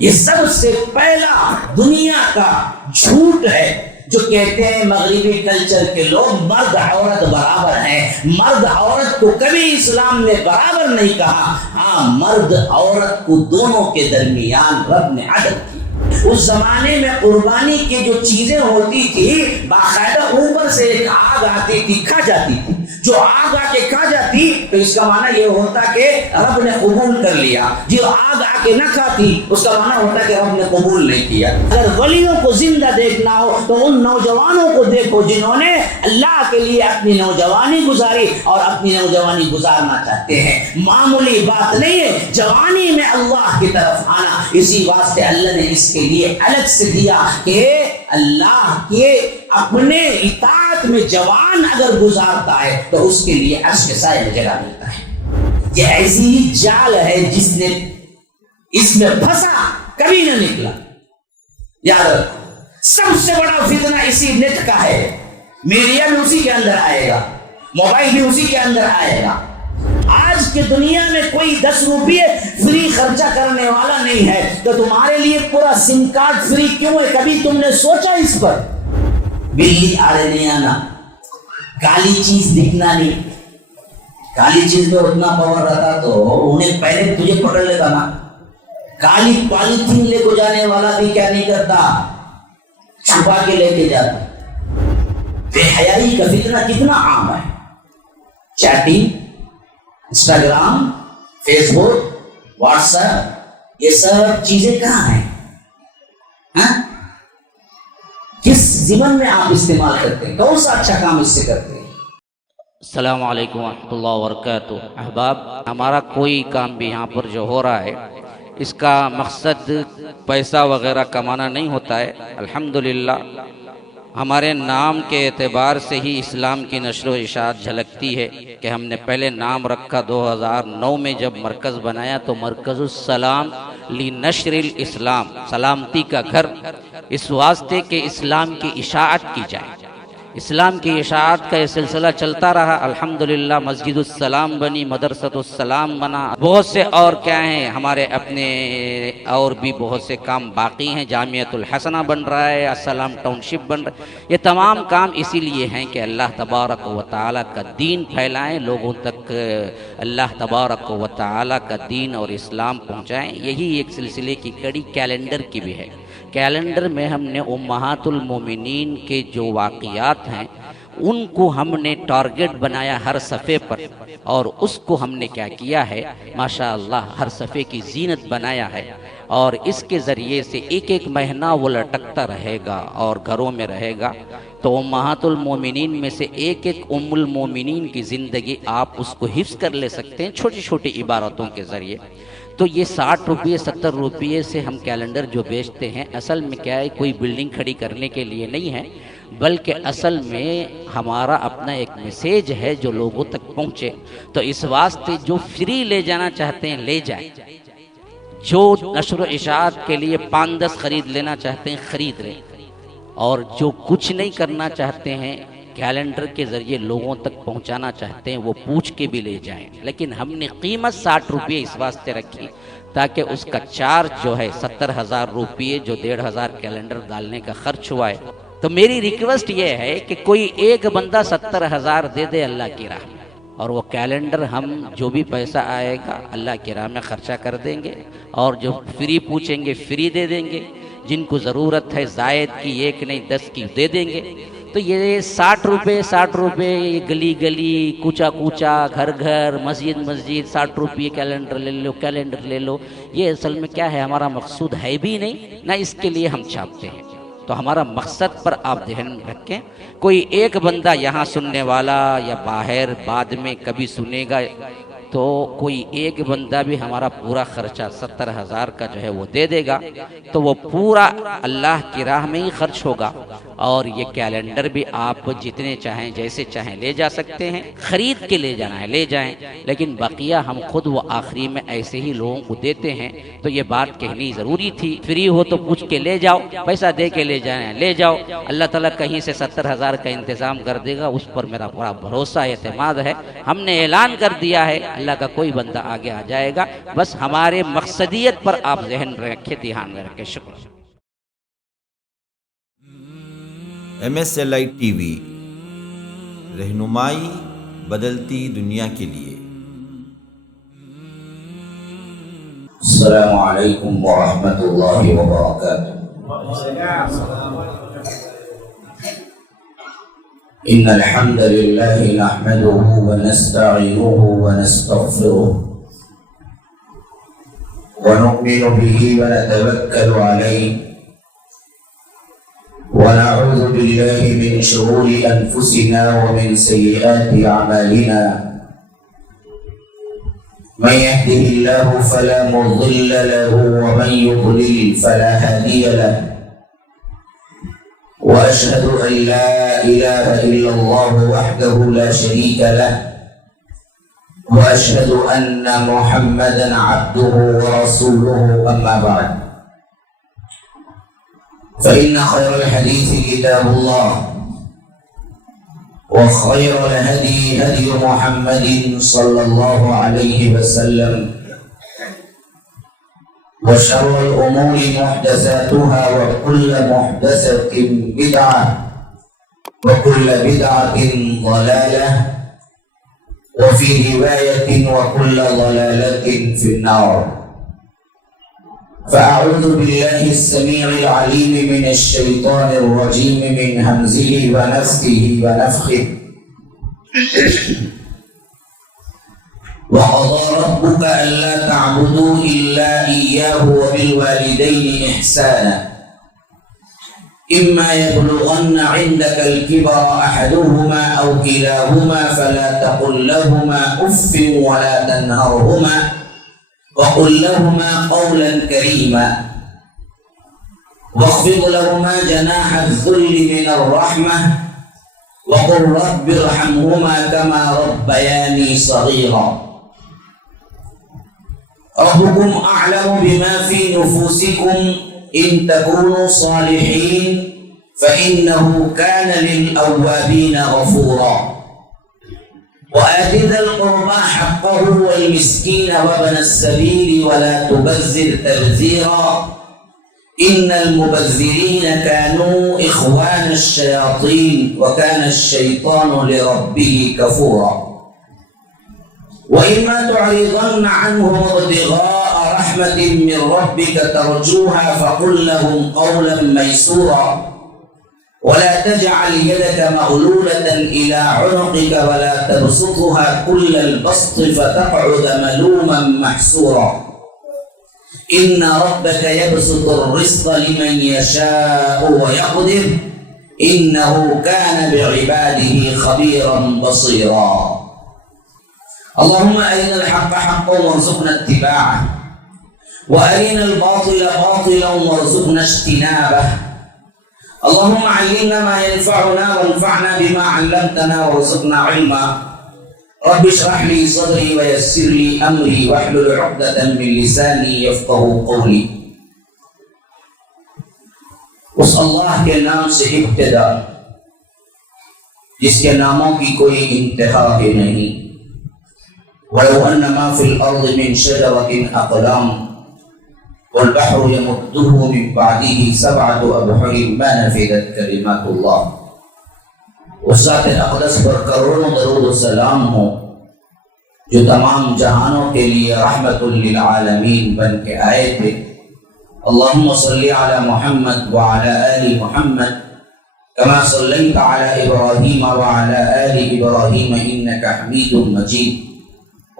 یہ سب سے پہلا دنیا کا جھوٹ ہے جو کہتے ہیں مغربی کلچر کے لوگ مرد عورت برابر ہیں. مرد عورت کو کبھی اسلام نے برابر نہیں کہا. ہاں، مرد عورت کو دونوں کے درمیان رب نے عدل کی. اس زمانے میں قربانی کی جو چیزیں ہوتی تھی باقاعدہ اوپر سے ایک آگ آتی تھی، کھا جاتی تھی. جو آگ آ کے کھا جاتی تو اس کا معنی یہ ہوتا کہ رب نے قبول کر لیا. جو آگ آ کے نہ کھاتی اس کا معنی ہوتا کہ رب نے قبول نہیں کیا. اگر ولیوں کو زندہ دیکھنا ہو تو ان نوجوانوں کو دیکھو جنہوں نے اللہ کے لیے اپنی نوجوانی گزاری اور اپنی نوجوانی گزارنا چاہتے ہیں. معمولی بات نہیں ہے جوانی میں اللہ کی طرف آنا. اسی واسطے اللہ نے اس کے لیے الگ سے دیا کہ اللہ کے اپنے اطاعت میں جوان اگر گزارتا ہے تو اس کے لیے عرش کے سائے میں جگہ ملتا ہے. یہ ایسی ہی جال ہے جس نے اس میں پھنسا کبھی نہ نکلا. یاد رکھو سب سے بڑا فتنہ اسی نیٹ کا ہے. میڈیا بھی اسی کے اندر آئے گا، موبائل بھی اسی کے اندر آئے گا. آج کی دنیا میں کوئی 10 روپے فری خرچہ کرنے والا نہیں ہے تو تمہارے لیے پورا سم کارڈ فری کیوں ہے؟ کبھی تم نے سوچا اس پر؟ بلی آڑے نہیں آنا، کالی چیز دکھنا نہیں. کالی چیز میں اتنا پاور رہتا تو انہیں پہلے تجھے پکڑ لیتا نا. کالی پالیتھین لے کو جانے والا بھی کیا نہیں کرتا، چھپا کے لے کے جاتا. بے حیائی کا فتنہ کتنا عام ہے. چیٹنگ، انسٹاگرام، فیس بک، واٹس ایپ، یہ سب چیزیں کہاں ہیں؟ کس ضمن میں آپ استعمال کرتے ہیں؟ کون سا اچھا کام اس سے کرتے ہیں؟ السلام علیکم ورحمۃ اللہ وبرکاتہ. احباب، ہمارا کوئی کام بھی یہاں پر جو ہو رہا ہے اس کا مقصد پیسہ وغیرہ کمانا نہیں ہوتا ہے. الحمدللہ ہمارے نام کے اعتبار سے ہی اسلام کی نشر و اشاعت جھلکتی ہے کہ ہم نے پہلے نام رکھا 2009 میں جب مرکز بنایا تو مرکز السلام لنشر الاسلام، سلامتی کا گھر، اس واسطے کہ اسلام کی اشاعت کی جائے. اسلام کی اشاعت کا یہ سلسلہ چلتا رہا. الحمدللہ مسجد السلام بنی، مدرسۃ السلام بنا، بہت سے اور کیا ہیں ہمارے اپنے اور بھی بہت سے کام باقی ہیں. جامعۃ الحسنہ بن رہا ہے، السلام ٹاؤن شپ بن رہا ہے. یہ تمام کام اسی لیے ہیں کہ اللہ تبارک و تعالیٰ کا دین پھیلائیں، لوگوں تک اللہ تبارک و تعالیٰ کا دین اور اسلام پہنچائیں. یہی ایک سلسلے کی کڑی کیلنڈر کی بھی ہے. کیلنڈر میں ہم نے امہات المومنین کے جو واقعات ہیں ان کو ہم نے ٹارگٹ بنایا ہر صفحے پر، اور اس کو ہم نے کیا کیا ہے ماشاء اللہ ہر صفحے کی زینت بنایا ہے. اور اس کے ذریعے سے ایک ایک مہینہ وہ لٹکتا رہے گا اور گھروں میں رہے گا. تو امہات المومنین میں سے ایک ایک ام المومنین کی زندگی آپ اس کو حفظ کر لے سکتے ہیں چھوٹی چھوٹی عبارتوں کے ذریعے. تو یہ 60 روپے 70 روپے سے ہم کیلنڈر جو بیچتے ہیں اصل میں کیا ہے کوئی بلڈنگ کھڑی کرنے کے لیے نہیں ہے، بلکہ اصل میں ہمارا اپنا ایک میسیج ہے جو لوگوں تک پہنچے. تو اس واسطے جو فری لے جانا چاہتے ہیں لے جائیں، جو نشر و اشاعت کے لیے 5-10 خرید لینا چاہتے ہیں خرید لیں، اور جو کچھ نہیں کرنا چاہتے ہیں کیلنڈر کے ذریعے لوگوں تک پہنچانا چاہتے ہیں وہ پوچھ کے بھی لے جائیں. لیکن ہم نے قیمت 60 روپے اس واسطے رکھی تاکہ اس کا چارج جو ہے 70,000 روپے جو 1,500 کیلنڈر ڈالنے کا خرچ ہوا ہے. تو میری ریکویسٹ یہ ہے کہ کوئی ایک بندہ 70,000 دے دے اللہ کی راہ میں، اور وہ کیلنڈر ہم جو بھی پیسہ آئے گا اللہ کی راہ میں خرچہ کر دیں گے، اور جو فری پوچھیں گے فری دے دیں گے. جن کو ضرورت ہے زائد کی 1 نہیں 10 کی دے دیں گے. تو یہ 60 روپے گلی گلی کوچا کوچا گھر گھر مسجد مسجد 60 روپے کیلنڈر لے لو، یہ اصل میں کیا ہے ہمارا مقصود ہے بھی نہیں، نہ اس کے لیے ہم چھاپتے ہیں. تو ہمارا مقصد پر آپ دھیان رکھیں. کوئی ایک بندہ یہاں سننے والا یا باہر بعد میں کبھی سنے گا تو کوئی ایک بندہ بھی ہمارا پورا خرچہ 70,000 کا جو ہے وہ دے دے گا تو وہ پورا اللہ کی راہ میں ہی خرچ ہوگا. اور یہ کیلنڈر بھی آپ جتنے چاہیں جیسے چاہیں لے جا سکتے ہیں، خرید کے لے جانا ہے لے جائیں، لیکن بقیہ ہم خود وہ آخری میں ایسے ہی لوگوں کو دیتے ہیں. تو یہ بات کہنی ضروری تھی. فری ہو تو پوچھ کے لے جاؤ، پیسہ دے کے لے جائیں لے جاؤ، اللہ تعالیٰ کہیں سے 70,000 کا انتظام کر دے گا، اس پر میرا بڑا بھروسہ اعتماد ہے. ہم نے اعلان کر دیا ہے، اللہ کا کوئی بندہ آگے آ جائے گا. بس ہمارے مقصدیت پر آپ ذہن رکھیں، دھیان میں رکھیں. شکریہ. MSLI TV رہنمائی بدلتی دنیا کے لیے. السلام علیکم ورحمۃ اللہ وبرکاتہ. ان الحمد للہ نحمده ونستعینه ونستغفره ونؤمن به ونتوکل علیہ ونعوذ بالله من شرور أنفسنا ومن سيئات أعمالنا من يهده الله فلا مضل له ومن يضلل فلا هادي له وأشهد أن لا إله إلا الله وحده لا شريك له وأشهد أن محمدا عبده ورسوله أما بعد فإن خير الحديث كتاب الله وخير الهدي هدي محمد صلى الله عليه وسلم وشر الأمور محدثاتها وكل محدثة بدعة وكل بدعة ضلالة وفي رواية وكل ضلالة في النار. فأعوذ بالله السميع العليم من الشيطان الرجيم من همزه ونفثه ونفخه. وقضى ربك ألا تعبدوا إلا إياه وبالوالدين إحسانا إما يبلغن عندك الكبر أحدهما أو كلاهما فلا تقل لهما أف ولا تنهرهما وقل لهما قولا كريما واخفض لهما جناح الذل من الرحمة وقل رب ارحمهما كما ربياني صغيرا. ربكم أعلم بما في نفوسكم إن تكونوا صالحين فإنه كان للأوابين غفورا. وآت ذا القربى حقه والمسكين وابن السبيل ولا تبذر تبذيرا إن المبذرين كانوا إخوان الشياطين وكان الشيطان لربه كفورا. وإما تعرضن عنهم ابتغاء رحمة من ربك ترجوها فقل لهم قولا ميسورا ولا تجعل يدك مغلولة إلى عنقك ولا تبسطها كل البسط فتقعد ملوما محسورا. إن ربك يبسط الرزق لمن يشاء ويقدر إنه كان بعباده خبيرا بصيرا. اللهم أرنا الحق حقا وارزقنا اتباعه وأرنا الباطل باطلا وارزقنا اجتنابه. اللهم علمنا ما ينفعنا وانفعنا بما علمتنا وارزقنا علما. رب اشرح لي صدري ويسر لي امري واحلل عقدة من لساني يفقهوا قولي. اس اللہ کے نام سے ابتدا جس کے ناموں کی کوئی انتہا ہی نہیں. ولو ان ما في الارض من شجرة اقلام والبحر يمده من بعده 7 أبحر ما نفدت كلمات الله. اس ذات اقدس پر کروڑوں درود و سلام ہو جو تمام جہانوں کے لیے رحمت للعالمین بن کے آئے تھے. اللهم صل على محمد وعلى آل محمد كما صليت على إبراهيم وعلى آل إبراهيم إنك حميد مجيد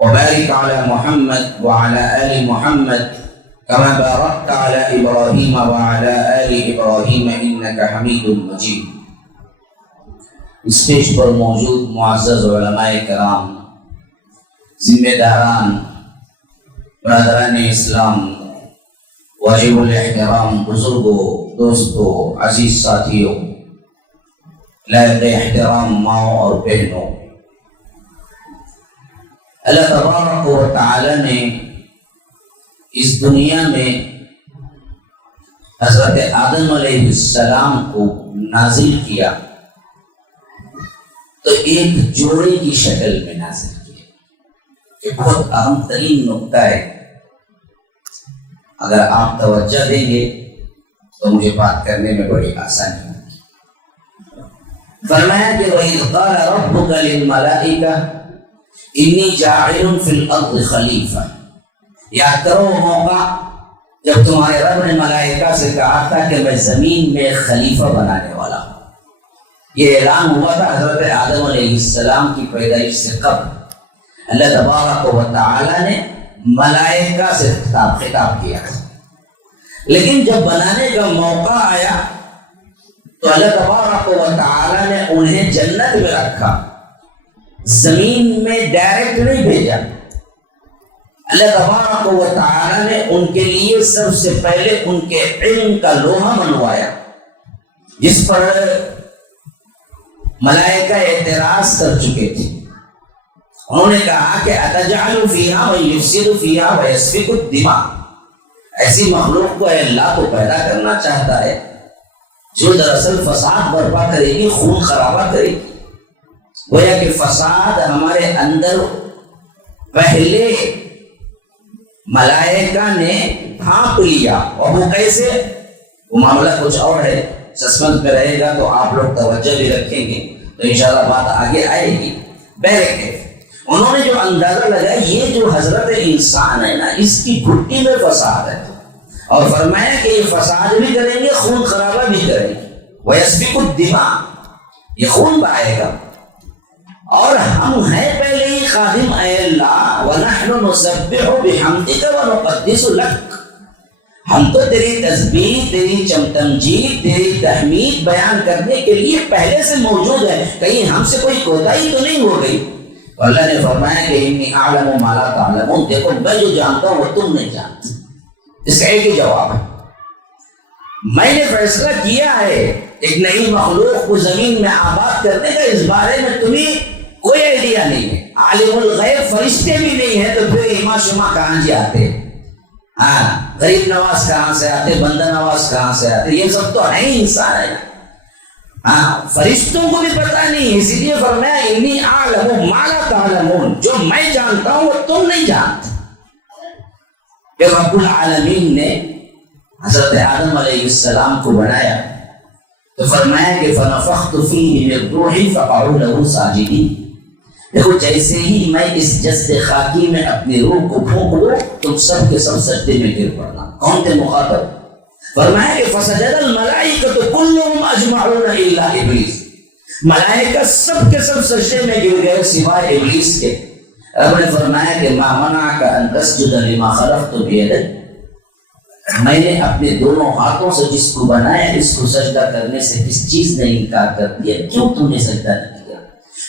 وبارك على محمد وعلى آل محمد كما باركت على إبراهيم وعلى آل إبراهيم إنك حميد مجيد. اسٹیج پر موجود معزز علماء کرام، ذمہ داران، برادران اسلام، واجب الاحترام بزرگوں، دوستوں، عزیز ساتھیوں، لائق احترام ماؤں اور بہنوں، اللہ تبارک و تعالی نے اس دنیا میں حضرت آدم علیہ السلام کو نازل کیا تو ایک جوڑے کی شکل میں نازل کیا یہ بہت اہم ترین نقطہ ہے، اگر آپ توجہ دیں گے تو مجھے بات کرنے میں بڑی آسانی ہوگی۔ فرمایا کہ وَإِذْ قَالَ رَبُّكَ لِلْمَلَائِكَةِ إِنِّي جَاعِلٌ فِي الْأَرْضِ خَلِيفَةً، یاد کرو وہ موقع جب تمہارے رب نے ملائکہ سے کہا تھا کہ میں زمین میں خلیفہ بنانے والا ہوں۔ یہ اعلان ہوا تھا حضرت آدم علیہ السلام کی پیدائش سے قبل۔ اللہ تبارک و تعالی نے ملائکہ سے خطاب کیا تھا، لیکن جب بنانے کا موقع آیا تو اللہ تبارک و تعالی نے انہیں جنت میں رکھا، زمین میں ڈائریکٹ نہیں بھیجا۔ اللہ تبارک و تعالی نے ان کے لیے سب سے پہلے ان کے علم کا لوہا منوایا، جس پر ملائکہ اعتراض کر چکے تھے۔ انہوں نے کہا کہ اتجعل فیہا ویفسد فیہا ویسفک الدماء، ایسی مخلوق کو اللہ تو پیدا کرنا چاہتا ہے جو دراصل فساد برپا کرے گی، خون خرابہ کرے گی۔ گویا کہ فساد ہمارے اندر پہلے ملائکہ نے بھانپ لیا، اور وہ کیسے، وہ معاملہ کچھ اور ہے، سسپنس میں رہے گا تو آپ لوگ توجہ بھی رکھیں گے تو انشاءاللہ بات آگے آئے گی۔ بہرکیف انہوں نے جو اندازہ لگا یہ جو حضرت انسان ہے نا، اس کی گھٹی میں فساد ہے، اور فرمایا کہ یہ فساد بھی کریں گے، خون خرابہ بھی کریں گے، وَيَسْفِكُ الدِّمَاء، یہ خون بہائے گا، اور ہم ہیں پہلے ہی خادم اے اللہ، وَنَحْنُ نُسَبِّحُ بِحَمْدِكَ وَنُقَدِّسُ لَكَ، ہم تو تیری تسبیح، تیری تمجید، تیری تحمید بیان کرنے کے لیے پہلے سے موجود ہے، کہیں ہم سے کوئی کوتاہی تو نہیں ہو گئی۔ اللہ نے فرمایا کہ انی اعلم ما لا تعلمون، دیکھو میں جو جانتا ہوں وہ تم نہیں جانتے۔ اس کا ایک ہی جواب ہے، میں نے فیصلہ کیا ہے ایک نئی مخلوق کو زمین میں آباد کرنے کا، اس بارے میں تمہیں کوئی آئیڈیا نہیں ہے۔ عالم الغیب فرشتے بھی نہیں ہے تو پھر ایما شما کہاں جی آتے؟ ہاں، غریب نواز کہاں سے آتے، بندہ نواز کہاں سے آتے؟ یہ سب تو ہے ہی انسان ہے۔ ہاں، فرشتوں کو بھی پتہ نہیں، اسی لیے فرمایا انی اعلم ما لا تعلمون، جو میں جانتا ہوں وہ تم نہیں جانتے۔ کہ رب العالمین نے حضرت آدم علیہ السلام کو بنایا تو فرمایا کہ فنفخت فیہ من روحی فقعوا له ساجدین، دیکھو جیسے ہی میں اس جسد خاکی میں اپنی روح کو پھونک دوں تم سب کے سب سجدے میں گر پڑنا۔ کون تھے مخاطب؟ فرمایا کہ فسجد الملائکۃ کلھم اجمعون الا ابلیس، ملائکہ سب کے سب سجدے میں گر گئے سوائے ابلیس کے۔ رب نے فرمایا کہ ما منعک ان تسجد لما خلقت بیدی، میں نے اپنے دونوں ہاتھوں سے جس کو بنایا اس کو سجدہ کرنے سے کس چیز نے انکار کر دیا، کیوں تم نے سجدہ نہیں کیا؟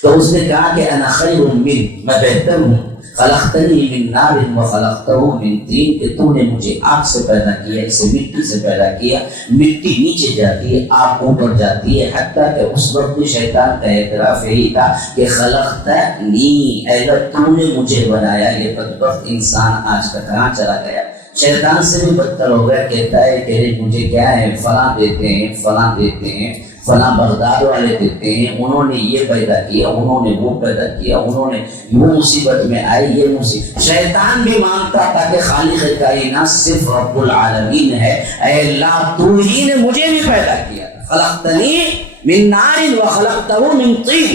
تو اس نے کہا کہ انا خیر من، میں بہتر ہوں، خلقتنی من نار وخلقتہ من طین، کہ تو نے مجھے آگ سے پیدا کیا، اسے مٹی سے پیدا کیا، مٹی نیچے جاتی ہے، آگ اوپر جاتی ہے، حتیٰ کہ اس وقت شیطان کا اعتراف یہی تھا کہ خلقتنی، اے رب تو نے مجھے بنایا۔ یہ بدبخت انسان آج کا کہاں چلا گیا؟ شیطان سے بھی بدتر ہو گیا، کہتا ہے کہ مجھے کیا ہے، فلاں دیتے ہیں، فلاں دیتے ہیں، فلاں بغداد والے دیتے ہیں، انہوں نے یہ پیدا کیا، انہوں نے وہ پیدا کیا، انہوں نے وہ مصیبت میں آئی، یہ مصیبت۔ شیطان بھی مانتا تھا کہ خالق کائنات صرف رب العالمین ہے، اے اللہ تو ہی نے مجھے بھی پیدا کیا، خلقتنی من نار وخلقتہ من طین۔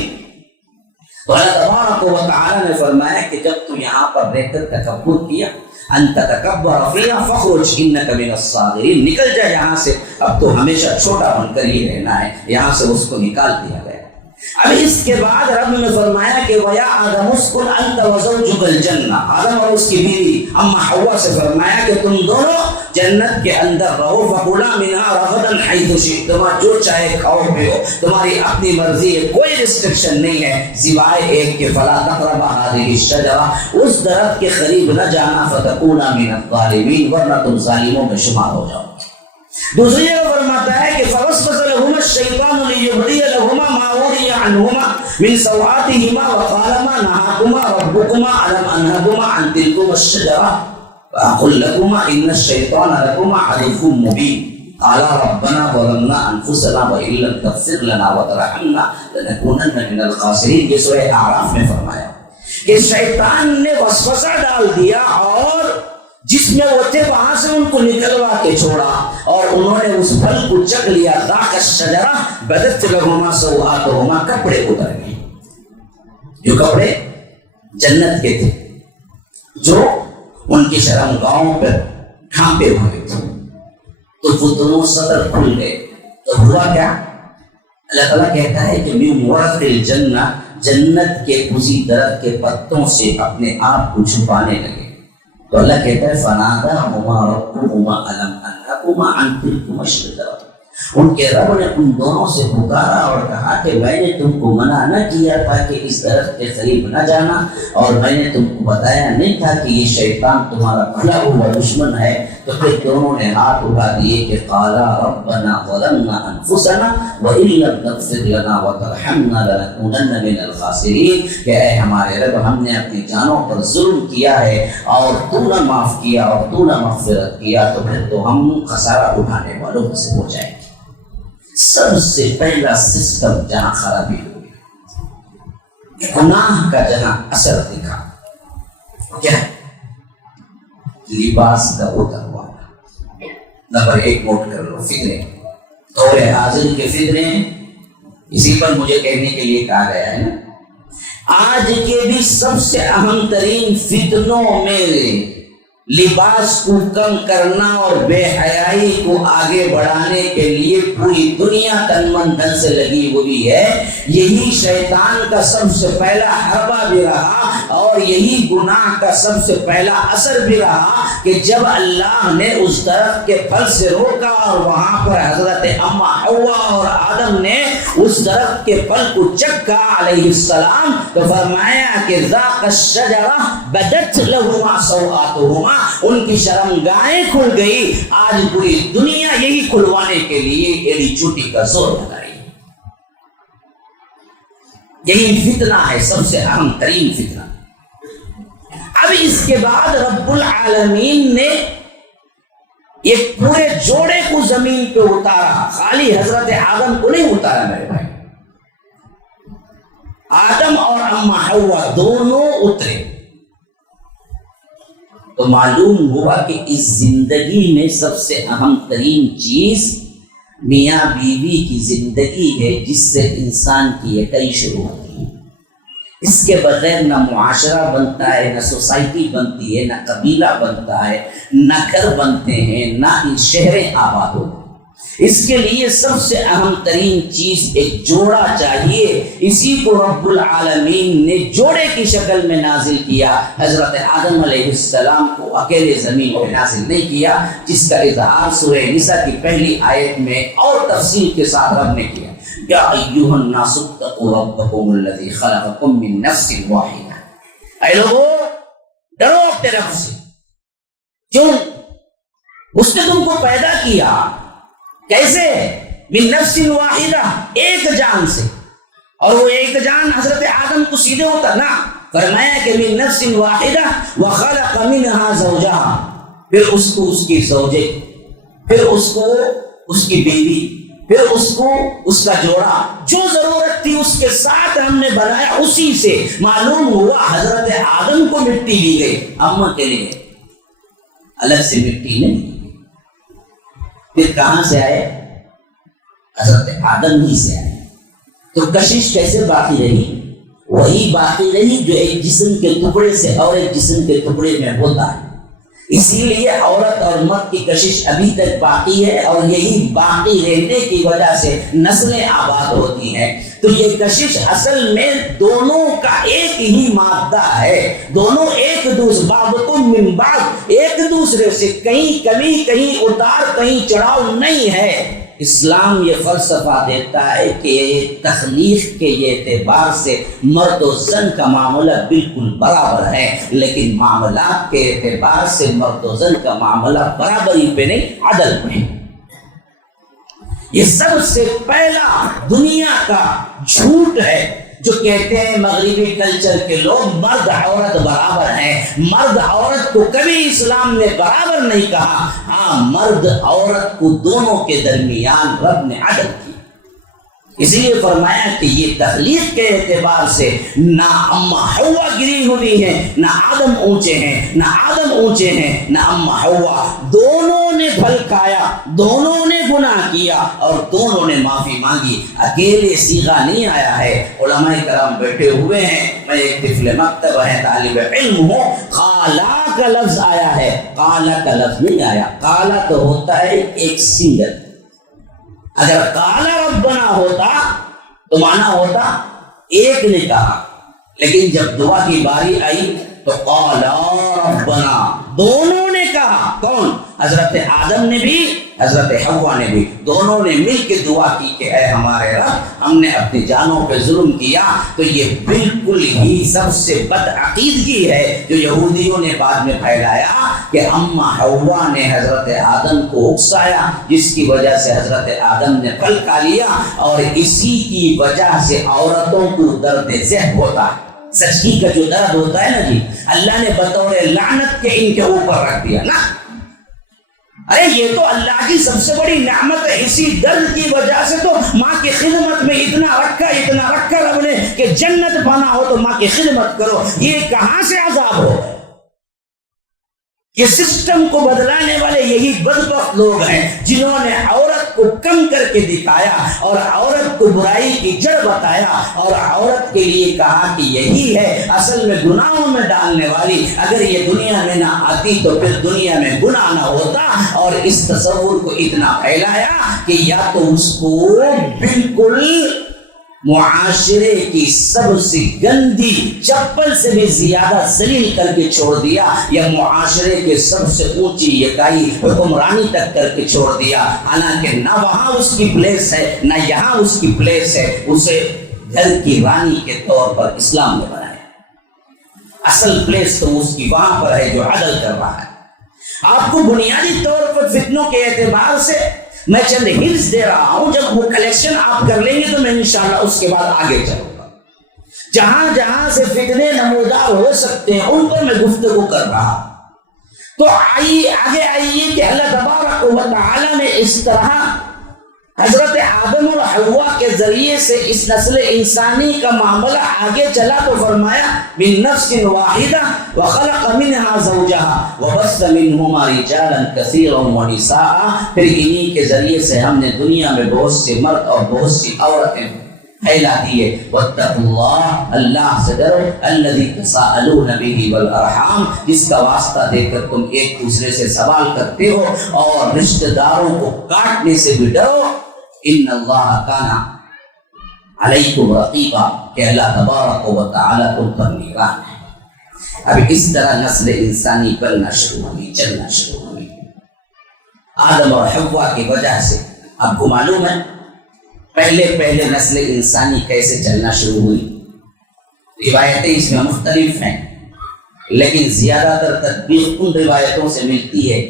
تو اللہ تبارک و تعالی نے فرمایا کہ جب تو یہاں پر رہ کر تکبر کیا، ان تتکبر فیہا فخرج انک من الصاغرین، نکل جا یہاں سے، اب تو ہمیشہ چھوٹا بن کر ہی رہنا ہے۔ یہاں سے اس کو نکال دیا گیا۔ اب اس کے بعد رب نے فرمایا کہ وَيَا آدَمُ اسْكُنْ أَنْتَ وَزَوْجُكَ الْجَنَّةَ، آدم اور اس کی بیوی اما حوا سے فرمایا کہ تم دونوں جنت کے اندر رہو، فَكُلَا مِنْهَا رَغَدًا حَيْثُ شِئْتُمَا، جو چاہے کھاؤ پیو، تمہاری اپنی مرضی ہے، کوئی ریسٹرکشن نہیں ہے سوائے ایک کہ فَلَا تَقْرَبَا هَٰذِهِ الشَّجَرَةَ، اس درخت کے قریب نہ جانا، فَتَكُونَا مِنَ الظَّالِمِينَ، ورنہ تم ظالموں میں شمار ہو جاؤ۔ دوسری جگہ فرماتا ہے کہ فوسوس لهما الشیطان لیبدی لهما ما وري عنهما من سوآتهما وقال ما نهاكما ربكما ألم أنهكما عن تلكما الشجرة وأقل لكما إن الشيطان لكما عدو مبين قال ربنا ظلمنا أنفسنا وإن لم تغفر لنا وترحمنا لنكونن من الخاسرين۔ یہ سورہ اعراف میں فرمایا کہ شیطان نے وسوسہ ڈال دیا اور جس میں وہ تھے وہاں سے ان کو نکلوا کے چھوڑا اور انہوں نے اس پھل کو چکھ لیا. ذاق الشجرہ بدت لہما سوآتہما، کپڑے اتر گئے. جو کپڑے جنت کے تھے جو ان کی شرمگاہوں پر ڈھانپے ہوئے تھے، تو وہ دونوں صدر کھل گئے. تو ہوا کیا؟ اللہ تعالیٰ کہتا ہے کہ من ورق الجنہ، جنت کے کسی درخت کے پتوں سے اپنے آپ کو چھپانے لگے. تو اللہ کہتا ہے فناداہما ربہما الم انہکما عن تلکما الشجرۃ، ان کے رب نے ان دونوں سے پکارا اور کہا کہ میں نے تم کو منع نہ کیا تھا کہ اس درخت کے قریب نہ جانا، اور میں نے تم کو بتایا نہیں تھا کہ یہ شیطان تمہارا بھلا ہوا دشمن ہے. تو پھر دونوں نے ہاتھ اٹھا دیے کہ قالا ربنا ظلمنا انفسنا وان لم تغفر لنا وترحمنا لنکونن من الخاسرین، کہ اے ہمارے رب ہم نے اپنی جانوں پر ظلم کیا ہے اور تو نہ معاف کیا اور تو نہ مغفرت کیا تو پھر تو ہم خسارہ اٹھانے والوں میں سے ہو جائیں گے. سب سے پہلا سسٹم جہاں خرابی ہوئی، گناہ کا جہاں اثر دکھا، کیا ہے؟ لباس کا اتر ہوا. نمبر 1 نوٹ کر لو، فطرے. دور حاضر کے فطرے، اسی پر مجھے کہنے کے لیے کہا گیا ہے نا. آج کے بھی سب سے اہم ترین فتنوں میں لباس کو کم کرنا اور بے حیائی کو آگے بڑھانے کے لیے پوری دنیا تن من دھن سے لگی ہوئی ہے. یہی شیطان کا سب سے پہلا حربہ بھی رہا اور یہی گناہ کا سب سے پہلا اثر بھی رہا کہ جب اللہ نے اس درخت کے پھل سے روکا اور وہاں پر حضرت اما حوا اور آدم نے اس درخت کے پھل کو چکھا علیہ السلام، تو فرمایا کہ ذاق الشجرہ بدت لہما سوآتہما، ان کی شرمگاہیں کھل گئی. آج پوری دنیا یہی کھلوانے کے لیے ایڑی چوٹی کا زور لگا رہی ہے. یہی فتنہ ہے، سب سے اہم ترین فتنہ. اب اس کے بعد رب العالمین نے ایک پورے جوڑے کو زمین پہ اتارا، خالی حضرت آدم کو نہیں اتارا میرے بھائی. آدم اور اما حوا دونوں اترے. تو معلوم ہوا کہ اس زندگی میں سب سے اہم ترین چیز میاں بیوی کی زندگی ہے، جس سے انسان کی یکائی شروع ہوتی ہے. اس کے بغیر نہ معاشرہ بنتا ہے، نہ سوسائٹی بنتی ہے، نہ قبیلہ بنتا ہے، نہ گھر بنتے ہیں، نہ شہریں آباد ہوتے ہیں. اس کے لیے سب سے اہم ترین چیز ایک جوڑا چاہیے. اسی کو رب العالمین نے جوڑے کی شکل میں نازل کیا. حضرت آدم علیہ السلام کو اکیلے زمین پہ نازل نہیں کیا، جس کا اظہار سورہ نساء کی پہلی آیت میں اور تفصیل کے ساتھ رب نے کیا. یا ایھا الناس اتقوا ربکم الذی خلقکم من نفس واحدہ، اے لوگو ڈرو اپنے رب سے، کیوں؟ اس نے تم کو پیدا کیا. کیسے؟ من نفس واحدہ، ایک جان سے. اور وہ ایک جان حضرت آدم کو سیدھے ہوتا نا. فرمایا کہ من نفس واحدہ وخلق منها زوجها، پھر اس کو اس کی زوجے، پھر اس کو اس کی بیوی، پھر اس کو اس کا جوڑا، جو ضرورت تھی اس کے ساتھ ہم نے بنایا. اسی سے معلوم ہوا حضرت آدم کو مٹی دی گئی، اما کے لیے الگ سے مٹی نہیں. پھر کہاں سے آئے؟ حضرت آدم ہی سے آئے. تو کشش کیسے باقی رہی؟ وہی باقی رہی جو ایک جسم کے ٹکڑے سے اور ایک جسم کے ٹکڑے میں ہوتا ہے. اسی لیے عورت اور مرد کی کشش ابھی تک باقی ہے اور یہی باقی رہنے کی وجہ سے نسلیں آباد ہوتی ہیں. تو یہ کشش اصل میں دونوں کا ایک ہی مادہ ہے. دونوں ایک دوسرے بعضکم من بعض، ایک دوسرے سے کہیں کمی، کہیں اتار، کہیں چڑھاؤ نہیں ہے. اسلام یہ فلسفہ دیتا ہے کہ تخلیق کے یہ اعتبار سے مرد و زن کا معاملہ بالکل برابر ہے، لیکن معاملات کے اعتبار سے مرد و زن کا معاملہ برابری پہ نہیں، عدل پہ. یہ سب سے پہلا دنیا کا جھوٹ ہے جو کہتے ہیں مغربی کلچر کے لوگ مرد عورت برابر ہیں. مرد عورت کو کبھی اسلام نے برابر نہیں کہا. ہاں، مرد عورت کو دونوں کے درمیان رب نے عدل کی. اسی لیے فرمایا کہ یہ تخلیق کے اعتبار سے نہ اما حوا گری ہوئی ہیں، نہ آدم اونچے ہیں، نہ آدم اونچے ہیں، نہ اما حوا، دونوں نے پھل کھایا، دونوں نے گناہ کیا اور دونوں نے معافی مانگی، اکیلے صیغہ نہیں آیا ہے۔ علماء کرام بیٹھے ہوئے ہیں، میں ایک طفل مکتب ہے، طالب علم ہوں، قالا کا لفظ آیا ہے، قالا کا لفظ نہیں آیا۔ قالا تو ہوتا ہے ایک سنگل، اگر قال ربنا ہوتا تو معنی ہوتا ایک نے کہا، لیکن جب دعا کی باری آئی تو قال ربنا، دونوں نے کہا۔ کون؟ حضرت آدم نے بھی، حضرت حوا نے بھی، دونوں نے مل کے دعا کی کہ اے ہمارے رب، ہم نے اپنی جانوں پہ ظلم کیا۔ تو یہ بالکل ہی سب سے بد عقیدگی ہے جو یہودیوں نے بعد میں پھیلایا کہ اما حوا نے حضرت آدم کو اکسایا، جس کی وجہ سے حضرت آدم نے پھل کھا لیا، اور اسی کی وجہ سے عورتوں کو درد ذہن ہوتا ہے۔ سچی کا جو درد ہوتا ہے نا جی، اللہ نے بطور لعنت کے ان کے اوپر رکھ دیا نا۔ ارے یہ تو اللہ کی سب سے بڑی نعمت ہے، اسی درد کی وجہ سے تو ماں کی خدمت میں اتنا رکھا رب نے کہ جنت پانا ہو تو ماں کی خدمت کرو۔ یہ کہاں سے عذاب ہو؟ یہ سسٹم کو بدلانے والے یہی بدبخت لوگ ہیں جنہوں نے عورت کو کم کر کے دکھایا اور عورت کو برائی کی جڑ بتایا، اور عورت کے لیے کہا کہ یہی ہے اصل میں گناہوں میں ڈالنے والی، اگر یہ دنیا میں نہ آتی تو پھر دنیا میں گناہ نہ ہوتا۔ اور اس تصور کو اتنا پھیلایا کہ یا تو اس کو بالکل معاشرے کی سب سے گندی چپل سے بھی زیادہ ذلیل کر کے چھوڑ دیا، یا معاشرے کے سب سے اونچی یکائی حکمرانی تک کر کے چھوڑ دیا، حالانکہ نہ وہاں اس کی پلیس ہے نہ یہاں اس کی پلیس ہے۔ اسے گھر کی رانی کے طور پر اسلام نے بنایا، اصل پلیس تو اس کی وہاں پر ہے جو عدل کر رہا ہے۔ آپ کو بنیادی طور پر فتنوں کے اعتبار سے میں چند ہنٹس دے رہا ہوں، جب وہ کلیکشن آپ کر لیں گے تو میں انشاءاللہ اس کے بعد آگے چلوں گا۔ جہاں جہاں سے فتنے نمودار ہو سکتے ہیں ان پر میں گفتگو کر رہا ہوں۔ تو آگے آئیے کہ اللہ تبارک و تعالی نے اس طرح حضرت آدم اور حوا کے ذریعے سے اس نسل انسانی کا معاملہ آگے چلا تو فرمایا من نفس واحدہ وخلق منها زوجها وبث منهما رجالا كثيرا ونساء، پھر انہی کے ذریعے سے ہم نے دنیا میں بہت سے مرد اور بہت سی عورتیں پھیلا دیے۔ واتقوا اللہ، اللہ سے ڈرو، الذی تساءلون به والارحام، جس کا واسطہ دے کر تم ایک دوسرے سے سوال کرتے ہو، اور رشتہ داروں کو کاٹنے سے بھی ڈرو۔ ان اللہ کان علیکم رقیبا، کہ اللہ تبارک و تعالی تم پر نگراں ہے۔ اب اس طرح نسل انسانی بننا شروع ہوئی، چلنا شروع ہوئی آدم اور حوا کی وجہ سے۔ آپ کو معلوم ہے پہلے نسل انسانی کیسے چلنا شروع ہوئی؟ روایتیں اس میں مختلف ہیں، لیکن زیادہ تر تطبیق ان روایتوں سے ملتی ہے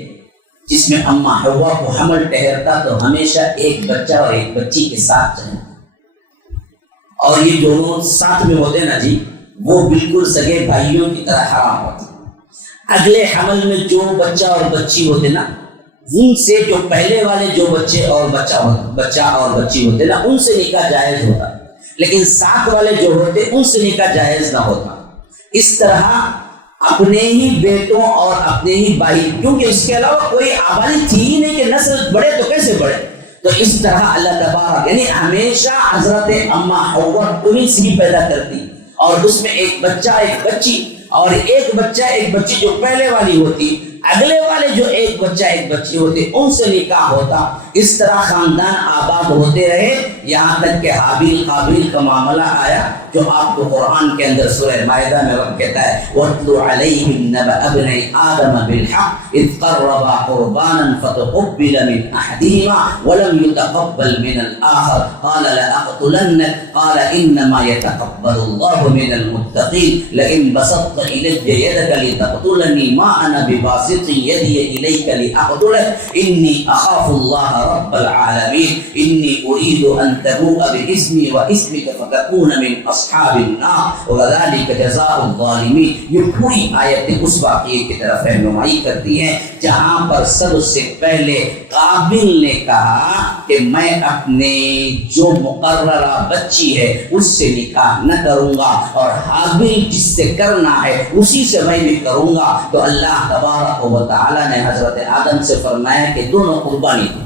جس میں اما حوا کو حمل ٹھہرتا تو ہمیشہ ایک بچہ اور ایک بچی کے ساتھ چلے، اور یہ دونوں ساتھ میں ہوتے نا جی، وہ بالکل سگے بھائیوں کی طرح حرام ہوتے۔ اگلے حمل میں جو بچہ اور بچی ہوتے نا، ان سے جو پہلے والے جو بچے اور بچہ اور بچی ہوتے نا، ان سے نکاح جائز ہوتا، لیکن ساتھ والے جو ہوتے ان سے نکاح جائز نہ ہوتا۔ اس طرح اپنے ہی بیٹوں اور اپنے ہی بھائی، کیونکہ اس کے علاوہ کوئی آبادی تھی ہی نہیں کہ نسل بڑھے تو کیسے بڑھے، تو اس طرح اللہ تبارک یعنی ہمیشہ حضرت اما حوا انہیں سے ہی پیدا کرتی، اور اس میں ایک بچہ ایک بچی، اور ایک بچہ ایک بچی جو پہلے والی ہوتی، اگلے والے جو ایک بچہ ایک بچی ہوتے ان سے نکاح ہوتا۔ اس طرح خاندان آباد ہوتے رہے، یہاں تک کہ حابیل قابیل کا معاملہ آیا، جو آپ کو قرآن کے اندر سورہ مائدہ میں وقت کہتا ہے وَاتْلُ عَلَيْهِمْ نَبَأَ ابْنَيْ آدَمَ بِالْحَقِّ إِذْ قَرَّبَا قُرْبَانًا فَتُقُبِّلَ مِنْ أَحَدِهِمَا وَلَمْ يُتَقَبَّلْ مِنَ الْآخَرِ قَالَ لَأَقْتُلَنَّكَ قَالَ إِنَّمَا يَتَقَبَّلُ اللَّهُ مِنَ الْمُتَّقِينَ لَئِن بَسَطْتَ إِلَيَّ يَدَكَ لِتَقْتُلَنِي مَا أَنَا بِبَاسِطٍ يَدِي إِلَيْكَ لِأَقْتُلَكَ إِنِّي أَخَافُ اللَّهَ رَبَّ الْعَالَمِينَ إِنِّي أُرِيدُ أَن تَبُوءَ بِإِثْمِي وَإِثْمِكَ فَتَكُونَ مِنْ أَصْحَابِ النَّارِ وَذَلِكَ جَزَاءُ الظَّالِمِينَ۔ یہ پوری آیتیں اس واقعے کی طرف رہنمائی کرتی ہیں جہاں پر سب سے پہلے قابل نے کہا کہ میں اپنے جو مقررہ بچی ہے اس سے نکاح نہ کروں گا، اور حابیل جس سے کرنا ہے اسی سے میں بھی کروں گا۔ تو اللہ تبارک و تعالیٰ نے حضرت آدم سے فرمایا کہ دونوں قربانی دی۔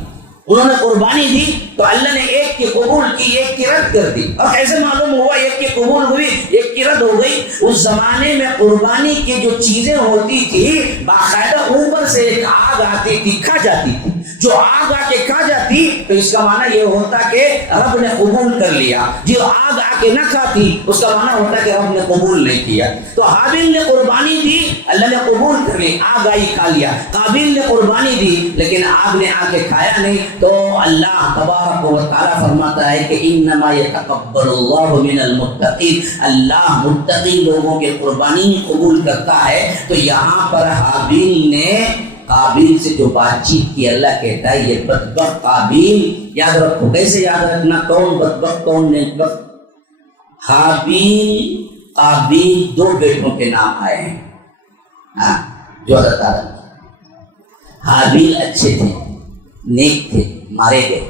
انہوں نے قربانی دی تو اللہ نے ایک کی قبول کی، ایک کی رد کر دی۔ اور کیسے معلوم ہوا ایک کی قبول ہوئی ایک کی رد ہو گئی؟ اس زمانے میں قربانی کی جو چیزیں ہوتی تھی باقاعدہ اوپر سے ایک آگ آتی تھی، کھا جاتی تھی۔ جو آگ آ کے کھا جاتی تو اس کا معنی یہ ہوتا کہ رب نے قبول کر لیا، جو آگ آ کے نہ کھاتی اس کا معنی ہوتا کہ رب نے قبول نہیں کیا۔ تو حابیل نے قربانی دی، اللہ نے قبول کر لی، آگ آئی کھا لیا۔ قابیل نے قربانی دی لیکن آگ نے آ کے کھایا نہیں، تو اللہ تبارک و تعالیٰ فرماتا ہے کہ انما یتقبل اللہ من المتقین، اللہ متقی لوگوں کے قربانی قبول کرتا ہے۔ تو یہاں پر حابیل نے قابیل سے جو بات چیت کی، اللہ کہتا ہے یہ بدبخت قابیل، یاد رکھو، کیسے یاد رکھنا کون بدبخت کون نیکبخت؟ حابیل قابیل دو بیٹوں کے نام آئے ہیں، ہاں جو حضرت آدم۔ حابیل اچھے تھے، نیک تھے، مارے گئے۔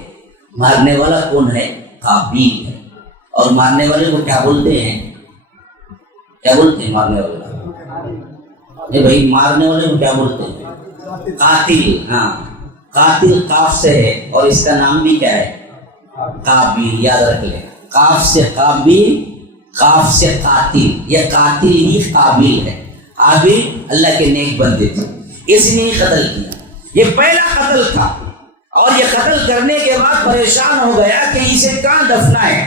مارنے والا کون ہے؟ قابیل ہے۔ اور مارنے والے کو کیا بولتے ہیں؟ کیا بولتے ہیں مارنے والے کو؟ بھائی مارنے والے کو کیا بولتے ہیں؟ قاتل۔ ہاں قاتل قاف سے ہے اور اس کا نام بھی کیا ہے؟ قابیل، یاد رکھ لیں، قاف سے قابیل، قاف سے قاتل، یہ قاتل ہی قابیل ہے۔ حابیل اللہ کے نیک بندے تھے، اس نے قتل کیا، یہ پہلا قتل تھا، اور یہ قتل کرنے کے بعد پریشان ہو گیا کہ اسے کہاں دفنا ہے،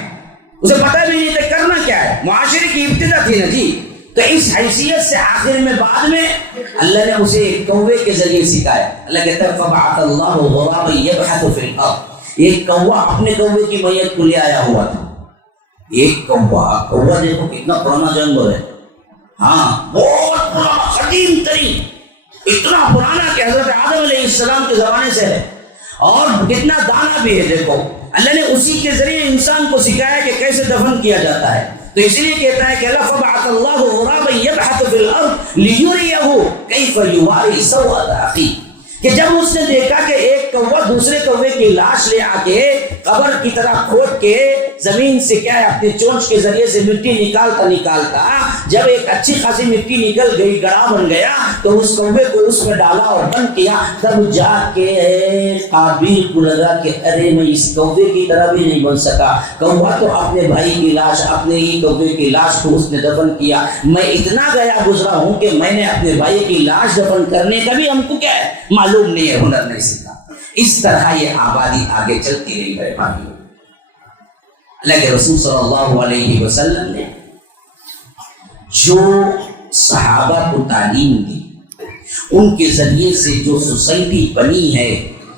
اسے پتہ بھی نہیں تھا کرنا کیا ہے، معاشرے کی ابتدا تھی نا جی۔ تو اس حیثیت سے آخر میں بعد میں اللہ نے اسے ایک کوے کے ذریعے سکھایا۔ اللہ کہتا ہے فبعث اللہ غرابا یبحث فی الارض، ایک کوا اپنے کوے کی میت کو لے آیا ہوا تھا۔ ایک کوا دیکھو کتنا پرانا جانور ہے، ہاں بہت پرانا، قدیم ترین، اتنا پرانا کہ حضرت آدم علیہ السلام کے زمانے سے ہے، اور کتنا دانا بھی ہے۔ دیکھو اللہ نے اسی کے ذریعے انسان کو سکھایا کہ کیسے دفن کیا جاتا ہے۔ تو اس لیے کہتا ہے کہ فبعث اللہ غرابا یبحث فی الارض لیریہ کیف یواری سوءۃ اخیہ، کہ جب اس نے دیکھا کہ ایک کوا دوسرے کوے کی لاش لے آ کے قبر کی طرح کھود کے زمین سے کیا ہے اپنی چونچ کے ذریعے سے مٹی نکالتا، جب ایک اچھی خاصی مٹی نکل گئی، گڑھا بن گیا، تو اس کوے کو اس میں ڈالا اور بند کیا۔ تب جا کے قابیل کو لگا کہ ارے میں اس کوے کی طرح بھی نہیں بن سکا، کوا تو اپنے بھائی کی لاش، اپنے ہی کوے کی لاش کو اس نے دفن کیا، میں اتنا گیا گزرا ہوں کہ میں نے اپنے بھائی کی لاش دفن کرنے کا بھی ہم کو کیا ہے معلوم نہیں ہے، ہنر نہیں سیکھا۔ اس طرح یہ آبادی آگے چلتی رہی میرے بھائی۔ اللہ کے رسول صلی اللہ علیہ وسلم نے جو صحابہ کو تعلیم دی، ان کے ذریعے سے جو سوسائٹی بنی ہے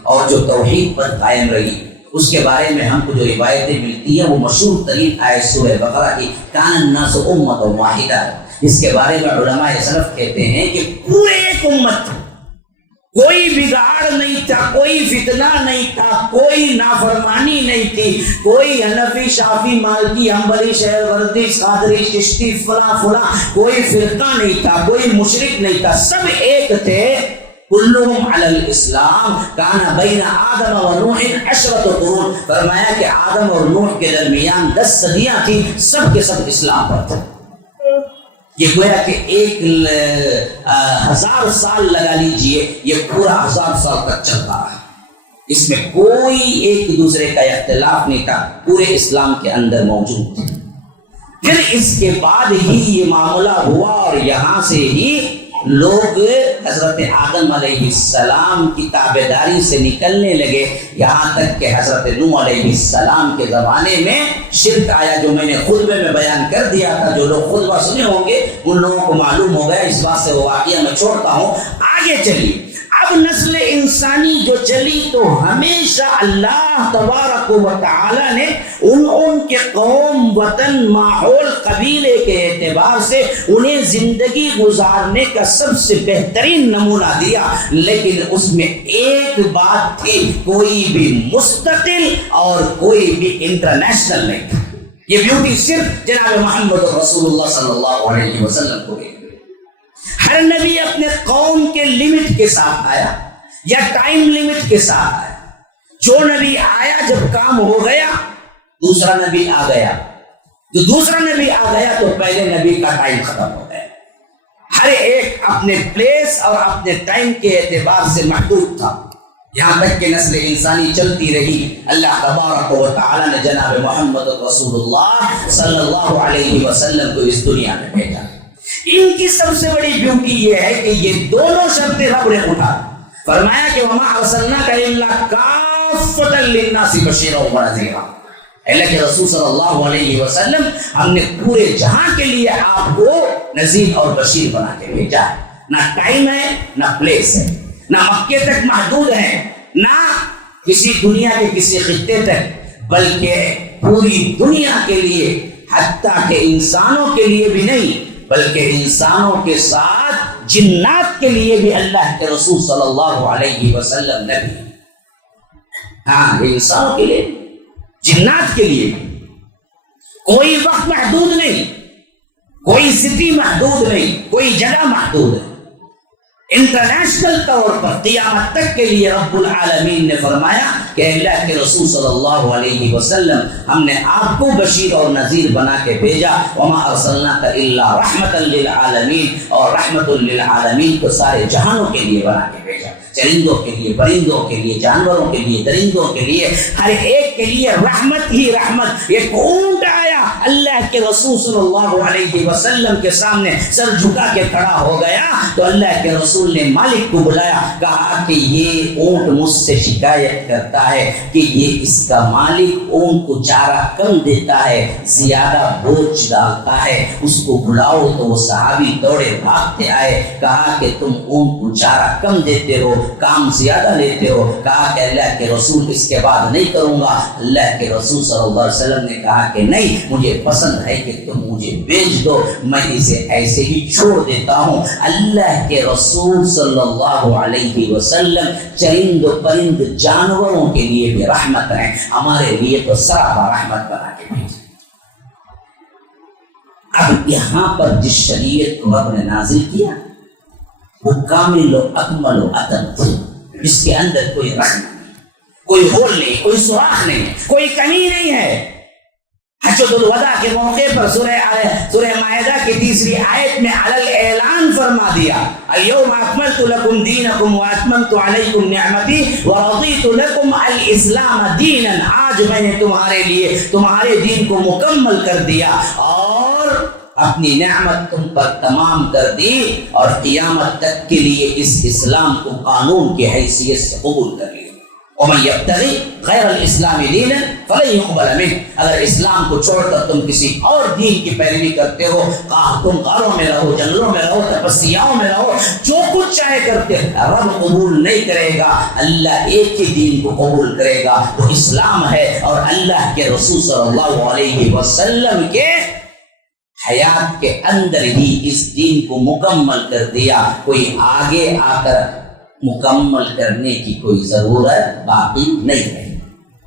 اور جو توحید پر قائم رہی، اس کے بارے میں ہم کو جو روایتیں ملتی ہیں وہ مشہور ترین آیت سورہ بقرہ کی کان الناس امۃ واحدہ، جس کے بارے میں علماء سلف کہتے ہیں کہ پورے ایک امت تھا، کوئی بگاڑ نہیں تھا، کوئی فتنہ نہیں تھا، کوئی نافرمانی نہیں تھی، کوئی حنفی شافی مالکی حنبلی شہروردی قادری چشتی فلاں کوئی فرقہ نہیں تھا، کوئی مشرک نہیں تھا، سب ایک تھے۔ کلہم علی الاسلام کان بین آدم و نوح 10 قرون، فرمایا کہ آدم اور نوح کے درمیان 10 صدیاں تھی، سب کے سب اسلام پر تھے۔ یہ گویا کہ 1000 سال لگا لیجئے، یہ پورا 1000 سال تک چلتا رہا، اس میں کوئی ایک دوسرے کا اختلاف نہیں تھا، پورے اسلام کے اندر موجود تھے۔ پھر اس کے بعد ہی یہ معاملہ ہوا اور یہاں سے ہی لوگ حضرت آدم علیہ السلام کی تابعداری سے نکلنے لگے، یہاں تک کہ حضرت نوح علیہ السلام کے زمانے میں شرک آیا، جو میں نے خطبے میں بیان کر دیا تھا۔ جو لوگ خطبہ سنے ہوں گے ان لوگوں کو معلوم ہو گیا، اس بات سے وہ واقعہ میں چھوڑتا ہوں۔ آگے چلیے، اب نسل انسانی جو چلی تو ہمیشہ اللہ تبارک و تعالی نے ان کے قوم، وطن، ماحول، قبیلے کے اعتبار سے انہیں زندگی گزارنے کا سب سے بہترین نمونہ دیا، لیکن اس میں ایک بات تھی، کوئی بھی مستقل اور کوئی بھی انٹرنیشنل نہیں تھا۔ یہ بیوٹی صرف جناب محمد رسول اللہ صلی اللہ علیہ وسلم کو ہے۔ ہر نبی اپنے قوم کے لیمٹ کے ساتھ آیا یا ٹائم لیمٹ کے ساتھ آیا۔ جو نبی آیا جب کام ہو گیا دوسرا نبی آ گیا، تو دوسرا نبی آ گیا تو پہلے نبی کا ٹائم ختم ہو گیا۔ ہر ایک اپنے پلیس اور اپنے ٹائم کے اعتبار سے محدود تھا، یہاں تک کہ نسل انسانی چلتی رہی۔ اللہ تبارک و تعالی نے جناب محمد رسول اللہ صلی اللہ علیہ وسلم کو اس دنیا میں بھیجا۔ ان کی سب سے بڑی بیوٹی یہ ہے کہ یہ دونوں شرطیں رب نے اٹھا، فرمایا کہ وما ارسلناک الا کافۃ للناس بشیرا ونذیرا، اللہ کے رسول صلی اللہ علیہ وسلم ہم نے پورے جہاں کے لیے آپ کو نذیر اور بشیر بنا کے بھیجا ہے۔ نہ ٹائم ہے نہ پلیس ہے، نہ مکے تک محدود ہے، نہ کسی دنیا کے کسی خطے تک، بلکہ پوری دنیا کے لیے، حتیٰ کہ انسانوں کے لیے بھی نہیں بلکہ انسانوں کے ساتھ جنات کے لیے بھی اللہ کے رسول صلی اللہ علیہ وسلم نبی۔ ہاں، انسانوں کے لیے، جنات کے لیے بھی۔ کوئی وقت محدود نہیں، کوئی سٹی محدود نہیں، کوئی جگہ محدود ہے۔ انٹرنیشنل طور پر قیامت تک کے لیے رب العالمین نے فرمایا کہ اللہ کے رسول صلی اللہ علیہ وسلم ہم نے آپ کو بشیر اور نذیر بنا کے بھیجا، وما ارسلناک الا رحمتا للعالمین، اور رحمت للعالمین کو سارے جہانوں کے لیے بنا کے بھیجا، چرندوں کے لیے، پرندوں کے لیے، جانوروں کے لیے، درندوں کے لیے، ہر ایک کے لیے رحمت ہی رحمت۔ ایک اونٹ آیا اللہ کے رسول صلی اللہ علیہ وسلم کے سامنے سر جھکا کے کھڑا ہو گیا تو اللہ کے رسول نے مالک کو بلایا، کہا کہ یہ اونٹ مجھ سے شکایت کرتا ہے کہ یہ اس کا مالک اونٹ کو چارہ کم دیتا ہے، زیادہ بوجھ ڈالتا ہے، اس کو بلاؤ۔ تو وہ صحابی دوڑے بھاگتے آئے، کہا کہ تم اونٹ کو چارہ کم دیتے ہو، کام زیادہ لیتے ہو۔ کہا کہ اللہ کے رسول اس کے بعد نہیں کروں گا۔ اللہ کے رسول صلی اللہ علیہ وسلم نے کہا کہ نہیں، مجھے پسند ہے کہ تم مجھے بھیج دو، میں اسے ایسے ہی چھوڑ دیتا ہوں۔ اللہ کے رسول صلی اللہ علیہ وسلم چرند و پرند جانوروں کے لیے بھی رحمت ہے، ہمارے لیے تو سراپا رحمت بنا کے بھیجا۔ اب یہاں پر جس شریعت کو رب نے نازل کیا وہ کامل و اکمل و اتم تھی، جس کے اندر کوئی رحمت نہیں، کوئی ہول نہیں، کوئی سوراخ نہیں، کوئی کمی نہیں ہے۔ حجۃ الوداع کے موقع پر سورہ مائدہ کی 3 آیت میں علل اعلان فرما دیا، اليوم اکملت لکم دینکم واتممت علیکم نعمتی ورضیت لکم الاسلام دینا، آج میں نے تمہارے لیے تمہارے دین کو مکمل کر دیا اور اپنی نعمت تم پر تمام کر دی، اور قیامت تک کے لیے اس اسلام کو قانون کی حیثیت سے قبول کر لیا۔ وَمَن يَبْتَغِ غَيْرَ الْإِسْلَامِ دِينًا فَلَن يُقْبَلَ مِنْهُ، اگر اسلام کو چھوڑ کر تم کسی اور دین کی پیروی کرتے ہو، تم غاروں میں رہو، جنگلوں میں رہو، تپسیاؤں میں رہو، جو کچھ چاہے کرتے، رب قبول نہیں کرے گا۔ اللہ ایک ہی دین کو قبول کرے گا، وہ اسلام ہے، اور اللہ کے رسول صلی اللہ علیہ وسلم کے حیات کے اندر ہی اس دین کو مکمل کر دیا۔ کوئی آگے آ کر مکمل کرنے کی کوئی ضرورت باقی نہیں ہے،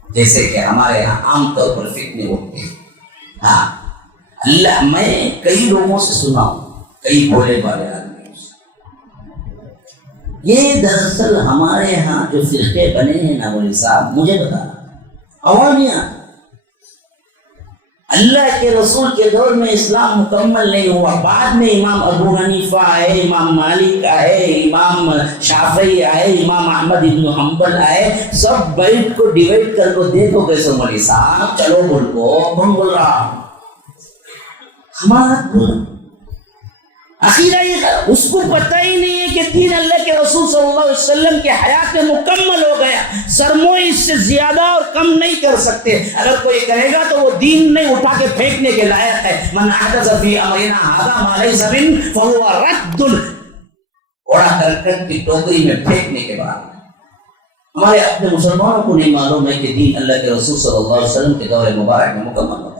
جیسے کہ ہمارے یہاں عام طور پر فتنے ہوتے ہیں۔ ہاں، اللہ، میں کئی لوگوں سے سنا ہوں، کئی بولے والے آدمیوں سے، یہ دراصل ہمارے یہاں جو فرقے بنے ہیں نا مولوی صاحب، مجھے بتانا عوامیہ، اللہ کے رسول کے دور میں اسلام مکمل نہیں ہوا، بعد میں امام ابو حنیفہ آئے، امام مالک آئے، امام شافعی آئے، امام احمد بن حنبل آئے، سب بیٹھ کو ڈیوائڈ کر کو دیکھو کیسے مولوی صاحب چلو بول کو کون بول رہا ہمارا بول عقیدہ یہ، اس کو پتہ ہی نہیں ہے کہ دین اللہ کے رسول صلی اللہ علیہ وسلم کے حیات میں مکمل ہو گیا، سرموئی اس سے زیادہ اور کم نہیں کر سکتے۔ اگر کوئی کہے گا تو وہ دین نہیں اٹھا کے پھینکنے کے لائق ہے۔ من احدث فی امرنا ھذا ما لیس منہ فہو رد، اڑا کرکٹ کی ٹوکری میں پھینکنے کے بعد۔ ہمارے اپنے مسلمانوں کو نہیں معلوم ہے کہ دین اللہ کے رسول صلی اللہ علیہ وسلم کے دور مبارک میں مکمل ہو گیا۔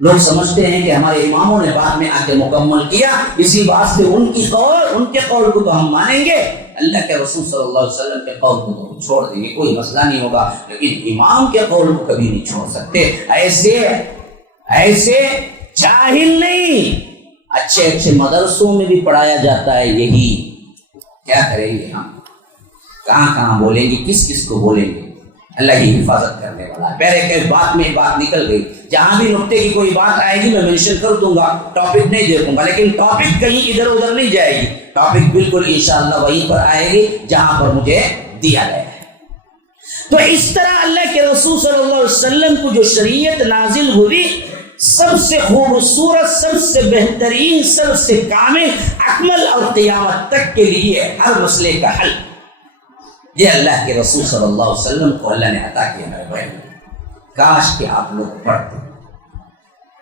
لوگ سمجھتے ہیں کہ ہمارے اماموں نے بعد میں آ کے مکمل کیا، اسی بات سے ان کے قول کو تو ہم مانیں گے، اللہ کے رسول صلی اللہ علیہ وسلم کے قول کو تو چھوڑ دیں گے، کوئی مسئلہ نہیں ہوگا، لیکن امام کے قول کو کبھی نہیں چھوڑ سکتے۔ ایسے جاہل نہیں، اچھے مدرسوں میں بھی پڑھایا جاتا ہے یہی۔ کیا کریں گے ہم، کہاں بولیں گے، کس کو بولیں گے؟ اللہ کی حفاظت کرنے والا ہے. پہلے کہ بات میں بات نکل گئی, جہاں بھی نقطے کی کوئی بات آئے گی میں منشن کر دوں گا, ٹاپک نہیں دیکھوں گا, لیکن ٹاپک کہیں ادھر ادھر نہیں جائے گی, ٹاپک بالکل انشاءاللہ وہیں پر آئے گی جہاں پر مجھے دیا گیا ہے. تو اس طرح اللہ کے رسول صلی اللہ علیہ وسلم کو جو شریعت نازل ہوئی, سب سے خوبصورت, سب سے بہترین, سب سے کامل, اکمل اور قیامت تک کے لیے ہر مسئلے کا حل, یہ اللہ کے رسول صلی اللہ علیہ وسلم کو اللہ نے عطا کیا میرے بھائی. کاش کہ آپ لوگ پڑھتے,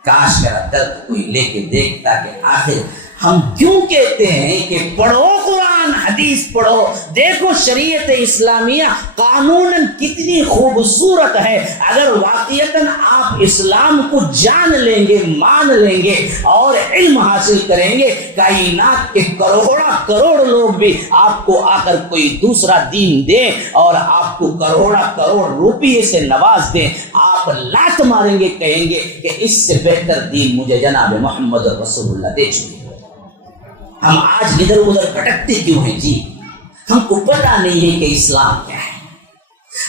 کاش میرا درد کوئی لے کے دیکھتا کہ آخر ہم کیوں کہتے ہیں کہ پڑھو قرآن حدیث پڑھو. دیکھو شریعت اسلامیہ قانوناً کتنی خوبصورت ہے. اگر واقعتاً آپ اسلام کو جان لیں گے, مان لیں گے اور علم حاصل کریں گے, کائنات کے کروڑا کروڑ لوگ بھی آپ کو آ کر کوئی دوسرا دین دیں اور آپ کو کروڑا کروڑ روپیے سے نواز دیں, آپ لات ماریں گے, کہیں گے کہ اس سے بہتر دین مجھے جناب محمد رسول اللہ دے چکے. ہم آج ادھر ادھر بھٹکتے کیوں ہیں جی؟ ہم کو پتہ نہیں ہے کہ اسلام کیا ہے.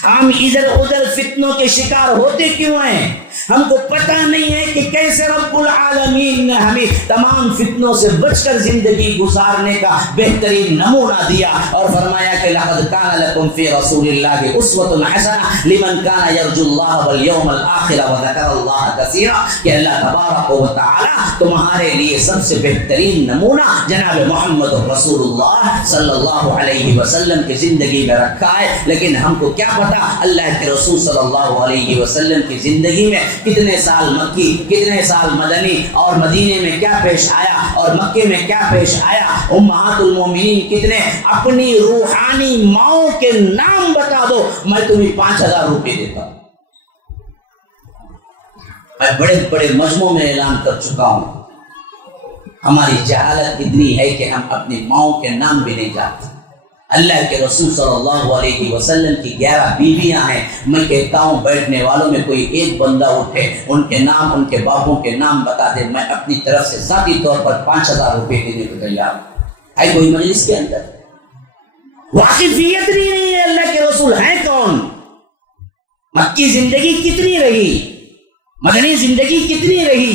ہم ادھر ادھر فتنوں کے شکار ہوتے کیوں ہیں؟ ہم کو پتہ نہیں ہے کہ کیسے رب العالمین نے ہمیں تمام فتنوں سے بچ کر زندگی گزارنے کا بہترین نمونہ دیا اور فرمایا کہ لقد کان لکم فی رسول اللہ اسوۃ حسنہ لمن کان یرجو اللہ والیوم الآخر وذکر اللہ کثیرا, کہ اللہ تبارک و تعالی تمہارے لیے سب سے بہترین نمونہ جناب محمد رسول اللہ صلی اللہ علیہ وسلم کی زندگی میں رکھا ہے. لیکن ہم کو کیا پتا اللہ کے رسول صلی اللہ علیہ وسلم کی زندگی میں کتنے سال مکی, کتنے سال مدنی, اور مدینے میں کیا پیش آیا اور مکے میں کیا پیش آیا. امہات المومنین کتنے, اپنی روحانی ماؤں کے نام بتا دو, میں تمہیں 5000 روپے دیتا ہوں. میں بڑے بڑے مجموعوں میں اعلان کر چکا ہوں, ہماری جہالت اتنی ہے کہ ہم اپنی ماؤں کے نام بھی نہیں جانتے. اللہ کے رسول صلی اللہ علیہ وسلم کی 11 بیویاں ہیں. میں کہتا ہوں بیٹھنے والوں میں کوئی ایک بندہ اٹھے, ان کے نام, ان کے باپوں کے نام بتا دے, میں اپنی طرف سے ذاتی طور پر 5000 روپے دینے کو تیار ہوں. ہے کوئی مجلس کے اندر واقفیت نہیں ہے اللہ کے رسول ہیں کون, مکی زندگی کتنی رہی, مدنی زندگی کتنی رہی,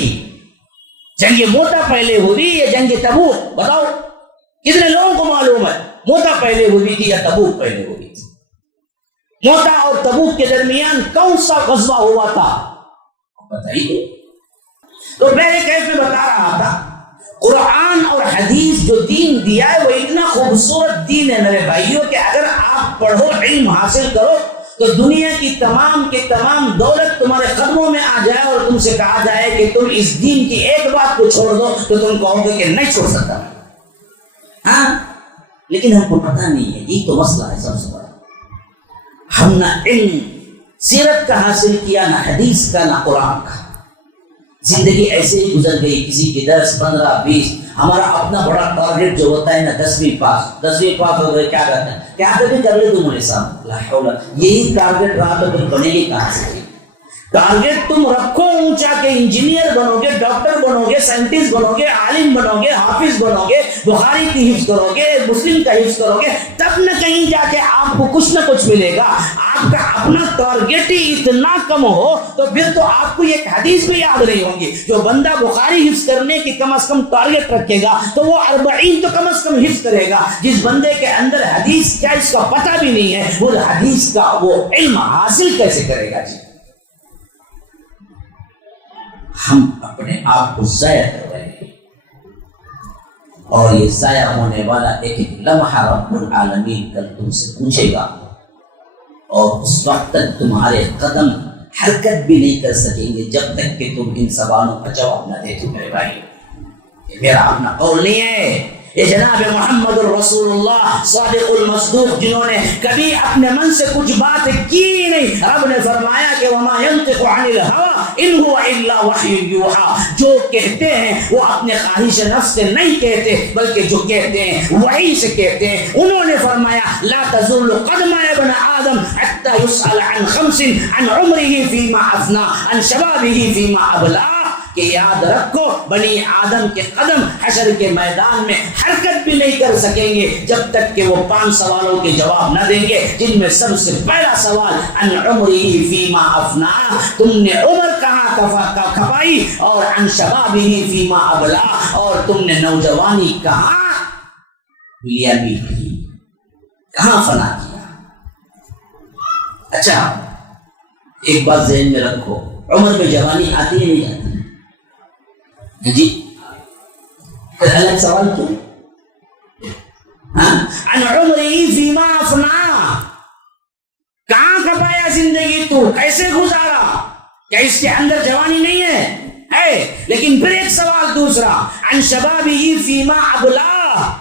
جنگ موتا پہلے ہوئی یا جنگ تبوک؟ بتاؤ کتنے لوگوں کو معلوم ہے موتا پہلے ہوئی تھی یا تبوک پہلے ہوئی تھی؟ موتا اور تبوک کے درمیان کون سا غزوہ ہوا تھا بتائیے. تو پہلے کیسے بتا رہا تھا, قرآن اور حدیث جو دین دیا ہے وہ اتنا خوبصورت دین ہے میرے بھائیوں کہ اگر آپ پڑھو, علم حاصل کرو, تو دنیا کی تمام کے تمام دولت تمہارے قدموں میں آ جائے اور تم سے کہا جائے کہ تم اس دین کی ایک بات کو چھوڑ دو, تو تم کہو گے کہ نہیں چھوڑ سکتا. ہاں, لیکن ہم کو پتہ نہیں ہے, یہی تو مسئلہ ہے سب سے بڑا. ہم نہ علم سیرت کا حاصل کیا, نہ حدیث کا, نہ قرآن کا. زندگی ایسے ہی گزر گئی, کسی کی 10, 15, 20. ہمارا اپنا بڑا ٹارگیٹ جو ہوتا ہے نا 10ویں پاس ہو گئے, کیا کرتے ہیں, کیا کبھی کر لے تم ساتھ, لا حول, یہی ٹارگیٹ رہا تو پھر بنے گی کہاں سے؟ ٹارگیٹ تم رکھو اونچا کہ انجینئر بنو گے, ڈاکٹر بنو گے, سائنٹسٹ بنو گے, عالم بنو گے, حافظ بنو گے, بخاری کی حفظ کرو گے, مسلم کا حفظ کرو گے, تب نہ کہیں جا کے آپ کو کچھ نہ کچھ ملے گا. آپ کا اپنا ٹارگیٹ ہی اتنا کم ہو تو پھر تو آپ کو ایک حدیث بھی یاد نہیں ہوگی. جو بندہ بخاری حفظ کرنے کی کم از کم ٹارگیٹ رکھے گا تو وہ 40 تو کم از کم حفظ کرے گا. جس بندے کے اندر حدیث کیا اس کا پتہ بھی نہیں ہے, وہ حدیث کا وہ علم حاصل کیسے کرے گا؟ جی ہم اپنے آپ کو ضائع کر رہے ہیں, اور یہ ضائع ہونے والا ایک لمحہ رب العالمین کل تم سے پوچھے گا, اور اس وقت تک تمہارے قدم حرکت بھی نہیں کر سکیں گے جب تک کہ تم ان سوالوں کا جواب نہ دے. تو میرے بھائی, یہ میرا اپنا قول نہیں ہے, یہ جناب محمد الرسول اللہ صادق المصدوق جنہوں نے کبھی اپنے من سے کچھ بات کی نہیں. رب نے فرمایا کہ وما ينطق عن الهوى ان هو الا وحی یوحى, جو کہتے ہیں وہ اپنے خواہش نفس سے نہیں کہتے بلکہ جو کہتے ہیں وحی سے کہتے ہیں. انہوں نے فرمایا لا تزول قدم ابن آدم حتى يسأل عن 5 عن عمره فيما افنى عن شبابه فيما ابلى, کہ یاد رکھو بنی آدم کے قدم حشر کے میدان میں حرکت بھی نہیں کر سکیں گے جب تک کہ وہ 5 سوالوں کے جواب نہ دیں گے، جن میں سب سے پہلا سوال عن عمرہ فیما افنا، تم نے عمر کہاں کھپائی، اور عن شبابہ فیما ابلا، اور تم نے نوجوانی کہاں لیا بھی کہاں فنا کیا۔ اچھا ایک بات ذہن میں رکھو، عمر میں جوانی آتی ہے نہیں آتی؟ جی پھر الگ سوال کیوں؟ عن عمرہ فیما افنا، کہاں کھپایا زندگی تو، کیسے گزارا، کیا اس کے اندر جوانی نہیں ہے؟ لیکن پھر ایک سوال دوسرا، عن شبابہ فیما ابلا،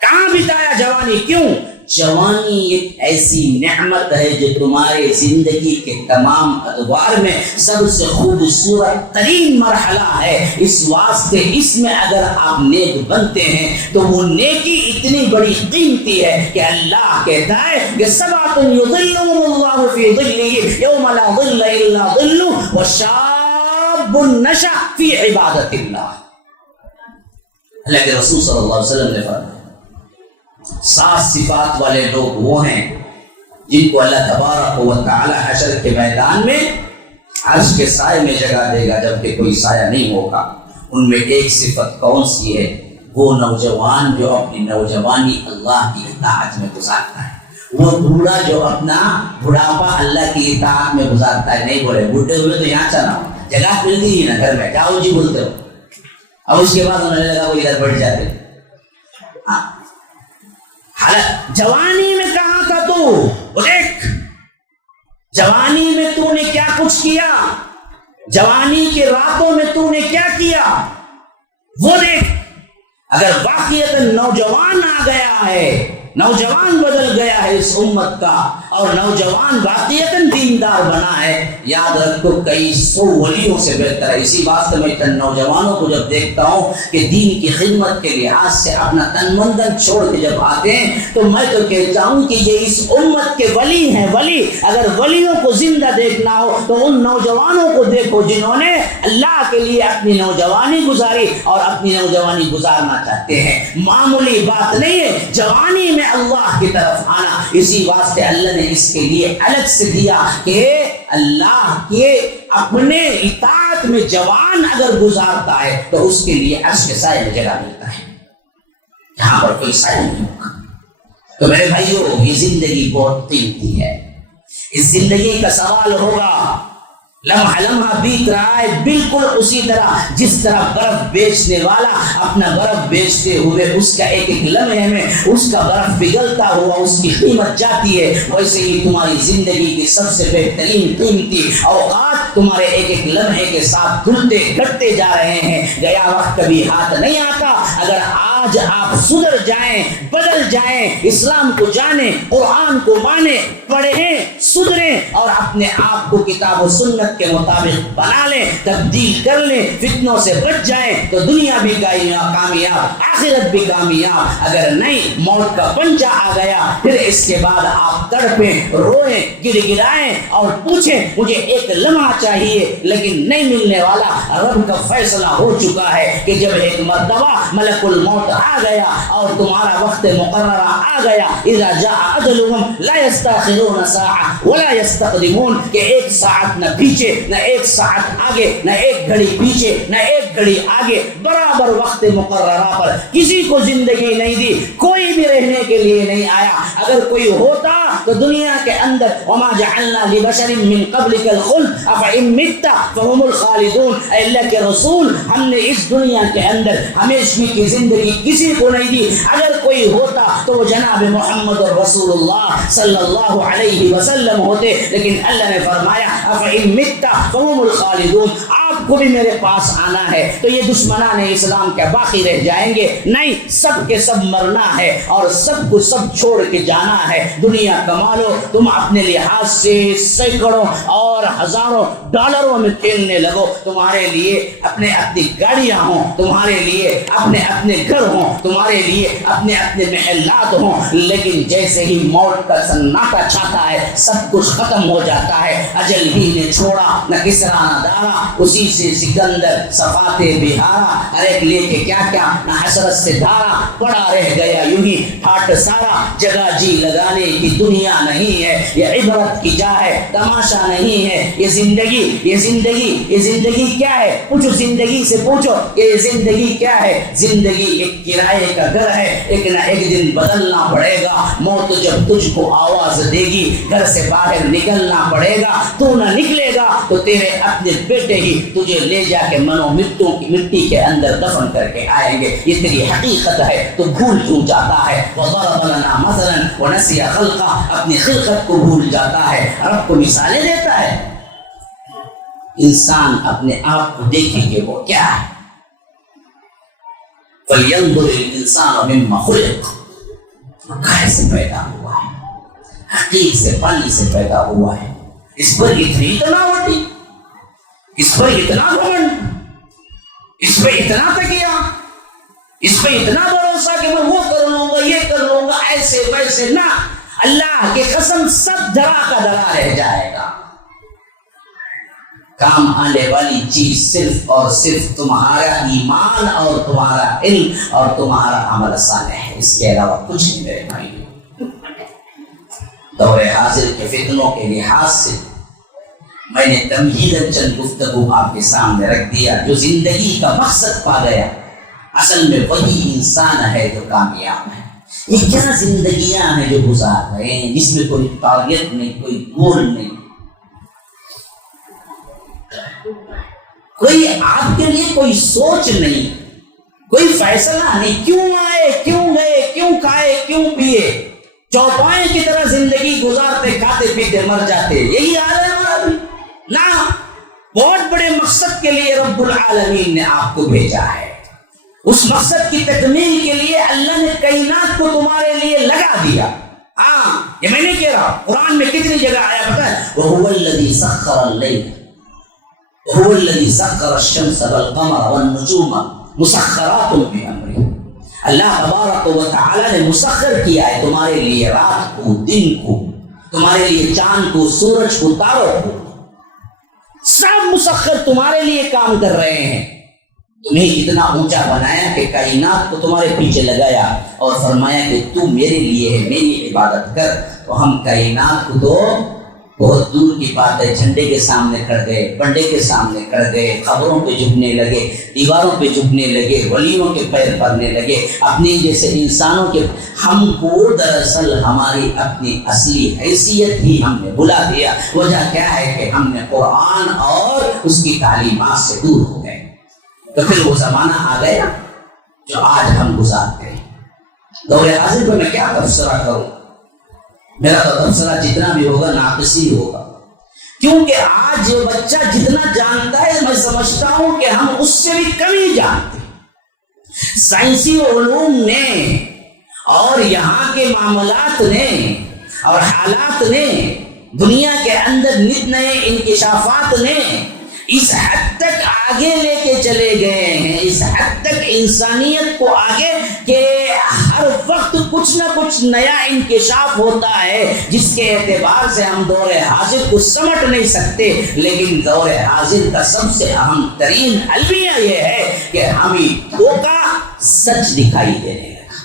کہاں بتایا جوانی؟ کیوں؟ جوانی ایک ایسی نعمت ہے جو تمہارے زندگی کے تمام ادوار میں سب سے خوبصورت ترین مرحلہ ہے، اس واسطے اس میں اگر آپ نیک بنتے ہیں تو وہ نیکی اتنی بڑی قیمتی ہے کہ اللہ کہتا ہے کہ سبعۃ یظلهم اللہ فی ظلہ یوم لا ظل الا ظلہ وشاب نشأ فی عبادت اللہ۔ اللہ کے رسول صلی اللہ علیہ وسلم نے فرمایا 7 صفات والے لوگ وہ ہیں جن کو اللہ تبارک و تعالی حشر کے میدان میں عرش کے سائے میں جگہ دے گا جبکہ کوئی سایہ نہیں ہوگا۔ ان میں ایک صفت کون سی ہے؟ وہ نوجوان جو اپنی نوجوانی اللہ کی اطاعت میں گزارتا ہے، وہ بوڑھا جو اپنا بڑھاپا اللہ کی اطاعت میں گزارتا ہے۔ نہیں بولے بوڑھے ہوئے تو یہاں چلا ہو، جگہ ملتی ہی نا گھر میں، جاؤ جی بولتے ہو، اب اس کے بعد انہوں نے لگا وہ ادھر بڑھ جاتے۔ جوانی میں کہاں تھا تو؟ دیکھ جوانی میں تو نے کیا کچھ کیا، جوانی کے راتوں میں تو نے کیا کیا وہ دیکھ۔ اگر واقعیت نوجوان آ گیا ہے، نوجوان بدل گیا ہے اس امت کا، اور نوجوان واقعیت دیندار بنا ہے، یاد رکھو کئی 100 ولیوں سے بہتر ہے۔ اسی واسطے میں چند نوجوانوں کو جب دیکھتا ہوں کہ دین کی خدمت کے لحاظ سے اپنا تن من دھن چھوڑ کے جب آتے ہیں تو میں تو کہتا ہوں کہ یہ اس امت کے ولی ہیں، ولی۔ اگر ولیوں کو زندہ دیکھنا ہو تو ان نوجوانوں کو دیکھو جنہوں نے اللہ کے لیے اپنی نوجوانی گزاری اور اپنی نوجوانی گزارنا چاہتے ہیں۔ معمولی بات نہیں ہے جوانی میں اللہ کی طرف آنا، اسی واسطے اللہ نے اس کے لیے الگ سے دیا کہ اللہ کے اپنے اطاعت میں جوان اگر گزارتا ہے تو اس کے لیے عرش کے سائے میں جگہ ملتا ہے، یہاں پر کوئی سایہ نہیں ہوگا۔ تو میرے بھائیو یہ زندگی بہت قیمتی ہے، اس زندگی کا سوال ہوگا، لمحہ لمحہ بیت رہا ہے بالکل اسی طرح جس طرح برف بیچنے والا اپنا برف بیچتے ہوئے اس کا ایک ایک لمحے میں اس کا برف پگھلتا ہوا اس کی قیمت جاتی ہے، ویسے ہی تمہاری زندگی کی سب سے بہترین قیمتی اوقات تمہارے ایک ایک لمحے کے ساتھ دھلتے گھٹتے جا رہے ہیں، گیا وقت کبھی ہاتھ نہیں آتا۔ اگر آج آپ سدھر جائیں، بدل جائیں، اسلام کو جانیں، قرآن کو مانیں، پڑھیں، سدھریں اور اپنے آپ کو کتاب و سنت کے مطابق بنا لیں، تبدیل کر لیں، فتنوں سے بچ جائیں تو دنیا بھی کامیاب، آخرت بھی کامیاب۔ اگر نہیں موت کا پنجہ آ گیا پھر اس کے بعد آپ تڑپیں، روئیں، گر گرائیں اور پوچھیں مجھے ایک لمحہ چاہیے لیکن نہیں ملنے والا۔ رب کا فیصلہ ہو چکا ہے کہ جب ایک مرتبہ ملک الموت آ گیا اور تمہارا وقت مقررہ آ گیا، اذا جاء اجلهم لا يستأخرون ساعة ولا يستقدمون، کہ ایک ساعت نہ پیچھے نہ ایک ساعت آگے نہ ایک گھڑی پیچھے نہ ایک گھڑی آگے، برابر وقت مقررہ پر۔ کسی کو زندگی نہیں دی، کوئی بھی رہنے کے لیے نہیں آیا۔ اگر کوئی ہوتا تو دنیا کے اندر وما جعلنا لبشر من قبلك الخلد افإن مت فهم الخالدون، اے اللہ کے رسول ہم نے اس دنیا کے اندر ہمیشہ کی زندگی کسی کو نہیں دی، اگر کوئی ہوتا تو وہ جناب محمد رسول اللہ صلی اللہ علیہ وسلم ہوتے، لیکن اللہ نے فرمایا افإن مت فهم الخالدون، آپ کو بھی میرے پاس آنا ہے تو یہ دشمنان اسلام کیا باقی رہ جائیں گے؟ نہیں، سب کے سب مرنا ہے اور سب کو سب چھوڑ کے جانا ہے۔ دنیا کما لو، تم اپنے لحاظ سے سینکڑوں اور اور ہزاروں ڈالروں میں کھیلنے لگو. تمہارے لیے اپنے اپنی گاڑیاں ہوں, تمہارے لیے اپنے اپنے گھر ہوں, تمہارے لیے اپنے اپنے محلات ہوں, لیکن جیسے ہی موت کا سناٹا چھاتا ہے سب کچھ ختم ہو جاتا ہے. اجل ہی نے چھوڑا نہ کسرا نہ دارا, اسی سے سکندر صفات بہارا, ہر ایک لے کے کیا کیا نہ حسرت سے دھارا, پڑا رہ گیا یوں ہی ٹھاٹ سارا. جگہ جی لگانے کی دنیا نہیں ہے, یہ عبرت کی جا ہے, تماشا نہیں ہے. یہ زندگی کیا ہے؟ پوچھو زندگی سے, پوچھو یہ زندگی کیا ہے. زندگی ایک کرائے کا گھر ہے, ایک نہ ایک دن بدلنا پڑے گا. موت جب تجھ کو آواز دے گی گھر سے باہر نکلنا پڑے گا. تو نہ نکلے گا تو تیرے اپنے بیٹے ہی تجھے لے جا کے منو مٹی کے اندر دفن کر کے آئیں گے. یہ تیری حقیقت ہے تو بھول کیوں جاتا ہے؟ وضرب لنا مثلا ونسی خلقہ, اپنی خلقت کو بھول جاتا ہے, رب کو مثالیں دیتا ہے. انسان اپنے آپ کو دیکھیں گے وہ کیا ہے. فَلْيَنْظُرِ الْإِنسَانُ مِمَّا خُلِقَ, کائے سے پیدا ہوا ہے, حقیق سے پانی سے پیدا ہوا ہے. اس پر اتنی تناوٹی, اس پر اتنا گھمنڈ, اس پہ اتنا تکیہ, اس پہ اتنا بھروسہ کہ میں وہ کر لوں گا, یہ کر لوں گا, ایسے ویسے. نہ, اللہ کی قسم سب دھرا کا دھرا رہ جائے گا. کام آنے والی چیز صرف اور صرف تمہارا ایمان اور تمہارا علم اور تمہارا عمل صالح ہے, اس کے علاوہ کچھ نہیں میرے بھائی. دور حاضر کے فتنوں کے لحاظ سے میں نے تمہیداً چند گفتگو آپ کے سامنے رکھ دیا. جو زندگی کا مقصد پا گیا اصل میں وہی انسان ہے جو کامیاب ہے. یہ کیا زندگیاں ہیں جو گزار رہے ہیں جس میں کوئی ٹارگیٹ نہیں, کوئی گول نہیں, کوئی آپ کے لیے کوئی سوچ نہیں, کوئی فیصلہ نہیں. کیوں آئے, کیوں گئے, کیوں کھائے, کیوں پیے, چوپائے کی طرح زندگی گزارتے کھاتے پیتے مر جاتے. یہی حال ہے ہمارا بھی. نہ, بہت بڑے مقصد کے لیے رب العالمین نے آپ کو بھیجا ہے. اس مقصد کی تکمیل کے لیے اللہ نے کائنات کو تمہارے لیے لگا دیا. ہاں, یہ میں نہیں کہہ رہا, قرآن میں کتنی جگہ آیا پتہ ہے, وَهُوَ الَّذِي سَخَّرَ اللَّيْلَ وَهُوَ الَّذِي سَخَّرَ الشَّمْسَ وَالْقَمَرَ وَالنُّجُومَ مُسَخَّرَاتٌ بِأَمْرِهِ. اللہ تبارک و تعالی نے مسخر کیا ہے تمہارے لیے رات کو, دن کو, تمہارے لیے چاند کو, سورج کو, تاروں کو, سب مسخر تمہارے لیے کام کر رہے ہیں. تمہیں اتنا اونچا بنایا کہ کائنات کو تمہارے پیچھے لگایا اور فرمایا کہ تو میرے لیے ہے, میری عبادت کر. تو ہم کائنات کو تو بہت دور کی بات ہے, جھنڈے کے سامنے کھڑ گئے, پنڈے کے سامنے کھڑ گئے, قبروں پہ جھکنے لگے, دیواروں پہ جھکنے لگے, ولیوں کے پیر پڑنے لگے, اپنے جیسے انسانوں کے. ہم کو دراصل ہماری اپنی اصلی حیثیت ہی ہم نے بلا دیا. وجہ کیا ہے کہ ہم نے قرآن اور اس کی تعلیمات سے دور ہو گئے. تو پھر وہ زمانہ آ گیا جو آج ہم گزارتے ہیں. دور حاضر پہ میں کیا تبصرہ کروں, میرا تو تبصرہ جتنا بھی ہوگا ناقصی ہوگا, کیونکہ آج بچہ جتنا جانتا ہے میں سمجھتا ہوں کہ ہم اس سے بھی کم ہی جانتے ہیں. سائنسی علوم نے اور یہاں کے معاملات نے اور حالات نے, دنیا کے اندر نت نئے انکشافات نے اس حد تک آگے لے کے چلے گئے ہیں, اس حد تک انسانیت کو آگے کہ ہر وقت کچھ نہ کچھ نیا انکشاف ہوتا ہے جس کے اعتبار سے ہم دور حاضر کو سمجھ نہیں سکتے. لیکن دور حاضر کا سب سے اہم ترین المیہ یہ ہے کہ ہمیں دھوکہ سچ دکھائی دینے لگا.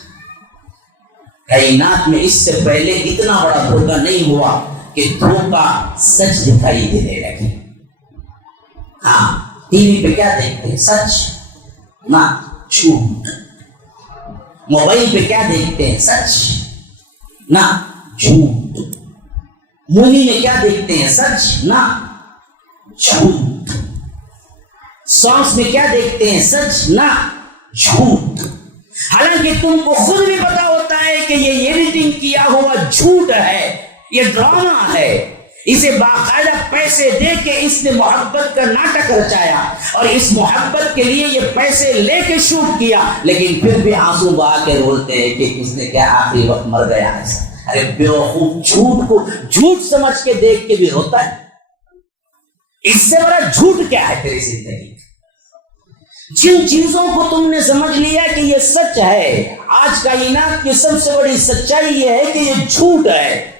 کائنات میں اس سے پہلے اتنا بڑا دھوکہ نہیں ہوا کہ دھوکہ سچ دکھائی دینے لگی. ہاں, ٹی وی پہ کیا دیکھتے ہیں, سچ نہ جھوٹ. موبائل پہ کیا دیکھتے ہیں, سچ نہ جھوٹ. مووی میں کیا دیکھتے ہیں, سچ نہ جھوٹ. سانگس میں کیا دیکھتے ہیں, سچ نہ جھوٹ. حالانکہ تم کو خود بھی پتا ہوتا ہے کہ یہ ایڈیٹنگ کیا ہوا جھوٹ ہے, یہ ڈرامہ ہے, اسے باقاعدہ پیسے دے کے اس نے محبت کا ناٹک رچایا اور اس محبت کے لیے یہ پیسے لے کے شوٹ کیا, لیکن پھر بھی آنسو بہا کے رولتے ہیں کہ اس نے کیا آخری وقت مر گیا ایسا. ارے بیوقوف, جھوٹ کو جھوٹ سمجھ کے دیکھ کے بھی روتا ہے. اس سے بڑا جھوٹ کیا ہے تیری زندگی؟ جن چیزوں کو تم نے سمجھ لیا کہ یہ سچ ہے، آج کائنات کی سب سے بڑی سچائی یہ ہے کہ یہ جھوٹ ہے۔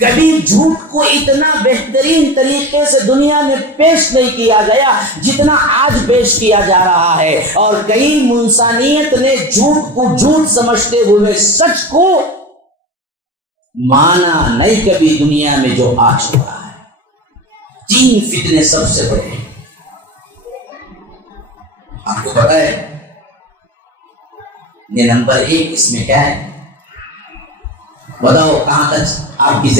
کبھی جھوٹ کو اتنا بہترین طریقے سے دنیا میں پیش نہیں کیا گیا جتنا آج پیش کیا جا رہا ہے، اور کئی انسانیت نے جھوٹ کو جھوٹ سمجھتے ہوئے سچ کو مانا نہیں کبھی دنیا میں جو آج ہو رہا ہے۔ 3 فتنے سب سے بڑے ہیں، آپ کو پتا ہے؟ یہ نمبر 1 اس میں کیا ہے؟ بتاؤ کہاں تک آپ کی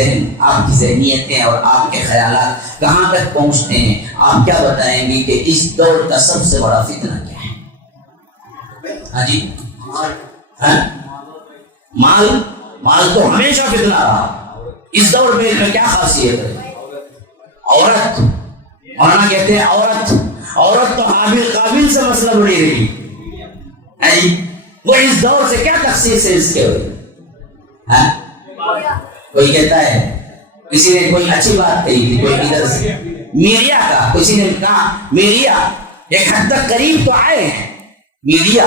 ذہنیتیں اور آپ کے خیالات کہاں تک پہنچتے ہیں؟ آپ کیا بتائیں گے کہ اس دور کا سب سے بڑا فتنہ کیا ہے؟ ہاں جی، مال تو ہمیشہ فتنہ رہا، اس دور میں کیا خاصیت ہے؟ عورت، مولانا کہتے ہیں عورت تو حابیل قابل سے مسئلہ بڑی رہی، وہ اس دور سے کیا تخصیص ہے اس کے ہوئے؟ کوئی کہتا ہے، کسی نے کوئی اچھی بات کہی تھی، کوئی ادھر سے میڈیا کا، کسی نے کہا میڈیا ایک حد تک قریب تو آئے ہیں، میڈیا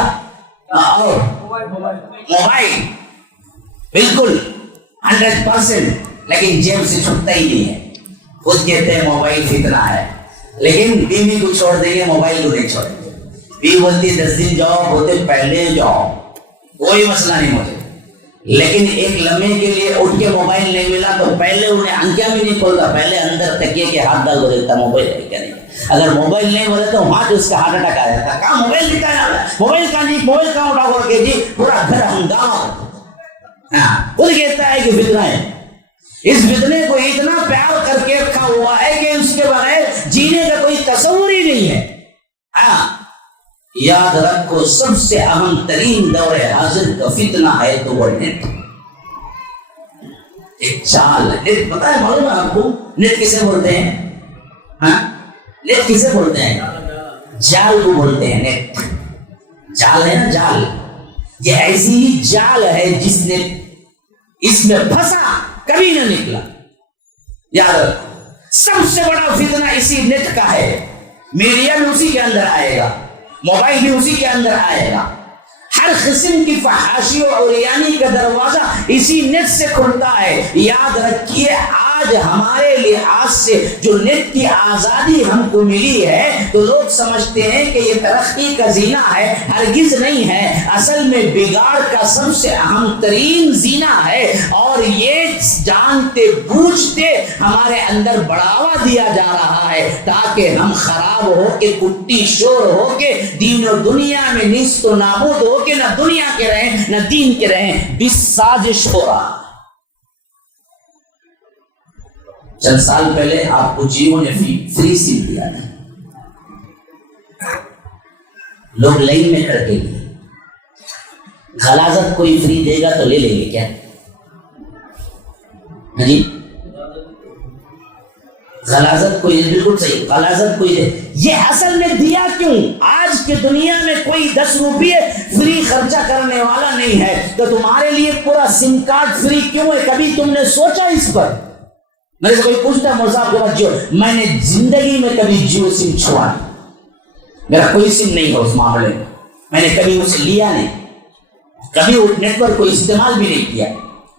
اور موبائل بالکل 100%، لیکن جیب سے چھٹتا ہی نہیں ہے۔ خود کہتے ہیں موبائل فتنہ ہے، لیکن بیوی کو چھوڑ دیں گے، موبائل کو نہیں چھوڑیں گے۔ بیوی بولتی 10 دن جاؤ، بولتے پہلے جاؤ، کوئی مسئلہ نہیں مجھے، لیکن ایک لمحے کے لیے اٹھ کے موبائل نہیں ملا تو پہلے انہیں آنکھیں بھی نہیں کھولتا، پہلے اندر تکیے کے ہاتھ ڈال دیتا موبائل ہے کیا نہیں۔ اگر موبائل نہیں بولے تو وہاں اس کا ہارٹ اٹیک آ جاتا، کہاں موبائل دکھایا، موبائل کہاں جی، موبائل کہاں اٹھا کر کے جی پورا گھر ہنگامہ۔ خود کہتا ہے کہ فتنہ ہے، اس فتنے کو اتنا پیار کر کے رکھا ہوا ہے کہ اس کے بغیر جینے کا کوئی تصور ہی نہیں ہے۔ یاد رکھو، سب سے اہم ترین دور حاضر کا فتنہ ہے تو وہ نیٹ، ایک چال ہے۔ نیٹ پتا ہے، معلوم ہے آپ کو نیٹ کسے بولتے ہیں؟ نیٹ کسے بولتے ہیں؟ جال کو بولتے ہیں۔ نیٹ جال ہے نا، جال، یہ ایسی ہی جال ہے جس نے اس میں پھنسا کبھی نہ نکلا۔ یاد رکھو، سب سے بڑا فتنہ اسی نیٹ کا ہے۔ میڈیا بھی اسی کے اندر آئے گا، موبائل بھی اسی کے اندر آئے گا، ہر قسم کی فحاشی اور عریانی کا دروازہ اسی نیٹ سے کھلتا ہے۔ یاد رکھیے، آج ہمارے لحاظ سے جو نیٹ کی آزادی ہم کو ملی ہے تو لوگ سمجھتے ہیں کہ یہ ترقی کا زینہ ہے، ہرگز نہیں ہے۔ اصل میں بگاڑ کا سب سے اہم ترین زینہ ہے، اور یہ جانتے بوجھتے ہمارے اندر بڑھاوا دیا جا رہا ہے تاکہ ہم خراب ہو کے کٹی شور ہو کے دین و دنیا میں نیست و نابود ہو کہ نہ دنیا کے رہیں نہ دین کے رہیں۔ بھی سازش ہو رہا۔ چند سال پہلے آپ کو جیو نے فری سم دیا تھا، لوگ لائن میں کر کے لیے، غلاظت کوئی فری دے گا تو لے لیں گے کیا؟ جی، غلاظت کوئی، بالکل صحیح، غلاظت کوئی دے۔ یہ اصل میں دیا کیوں؟ آج کی دنیا میں کوئی 10 روپے فری خرچہ کرنے والا نہیں ہے، تو تمہارے لیے پورا سم کارڈ فری کیوں ہے؟ کبھی تم نے سوچا اس پر؟ میرے سے کوئی پوچھتا ہے موسیٰ کے بعد جیو، میں نے زندگی میں کبھی جیو سم چھوڑا نہیں، میرا کوئی سم نہیں ہے اس معاملے میں نے کبھی اسے لیا نہیں، کبھی وہ نیٹ ورک کو استعمال بھی نہیں کیا۔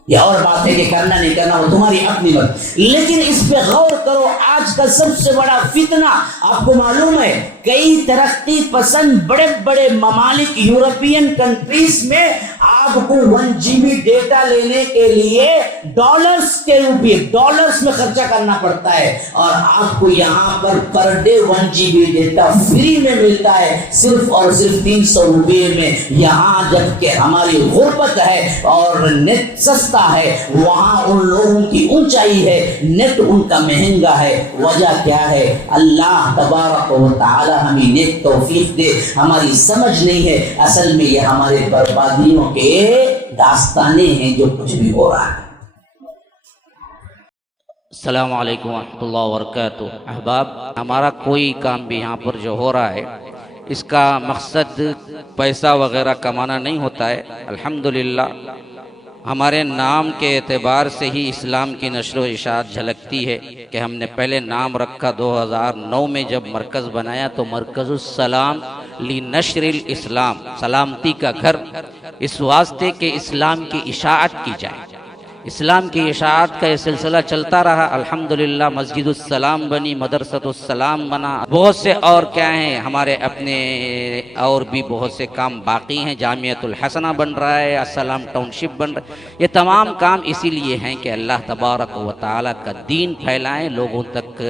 یہ اور بات ہے کہ کرنا نہیں کرنا وہ تمہاری اپنی بات، لیکن اس پہ غور کرو۔ آج کا سب سے بڑا فتنہ آپ کو معلوم ہے، کئی ترقی پسند بڑے بڑے ممالک یورپین کنٹریز میں آپ کو 1 GB ڈیٹا لینے کے لیے ڈالرز میں خرچہ کرنا پڑتا ہے، اور آپ کو یہاں per day 1 GB data free میں ملتا ہے، صرف اور صرف 300 روپے میں۔ یہاں جبکہ ہماری غربت ہے اور نیٹ سستا ہے، وہاں ان لوگوں کی اونچائی ہے، نیٹ ان کا مہنگا ہے۔ وجہ کیا ہے؟ اللہ تبارک و تعالی ہمیں نیک توفیق دے، ہماری سمجھ نہیں ہے، اصل میں یہ ہمارے بربادیوں کے داستانے ہیں جو کچھ بھی ہو رہا ہے۔ السلام علیکم ورحمۃ اللہ وبرکاتہ۔ احباب، ہمارا کوئی کام بھی یہاں پر جو ہو رہا ہے اس کا مقصد پیسہ وغیرہ کمانا نہیں ہوتا ہے۔ الحمدللہ ہمارے نام کے اعتبار سے ہی اسلام کی نشر و اشاعت جھلکتی ہے کہ کہ ہم نے پہلے نام رکھا 2009 میں جب مرکز بنایا تو مرکز السلام لنشر الاسلام، سلامتی کا گھر، اس واسطے کہ اسلام کی اشاعت کی جائے۔ اسلام کی اشاعت کا یہ سلسلہ چلتا رہا، الحمدللہ مسجد السلام بنی، مدرسۃ السلام بنا، بہت سے اور کیا ہیں ہمارے اپنے اور بھی بہت سے کام باقی ہیں، جامعۃ الحسنہ بن رہا ہے، السلام ٹاؤن شپ بن رہا ہے۔ یہ تمام کام اسی لیے ہیں کہ اللہ تبارک و تعالیٰ کا دین پھیلائیں، لوگوں تک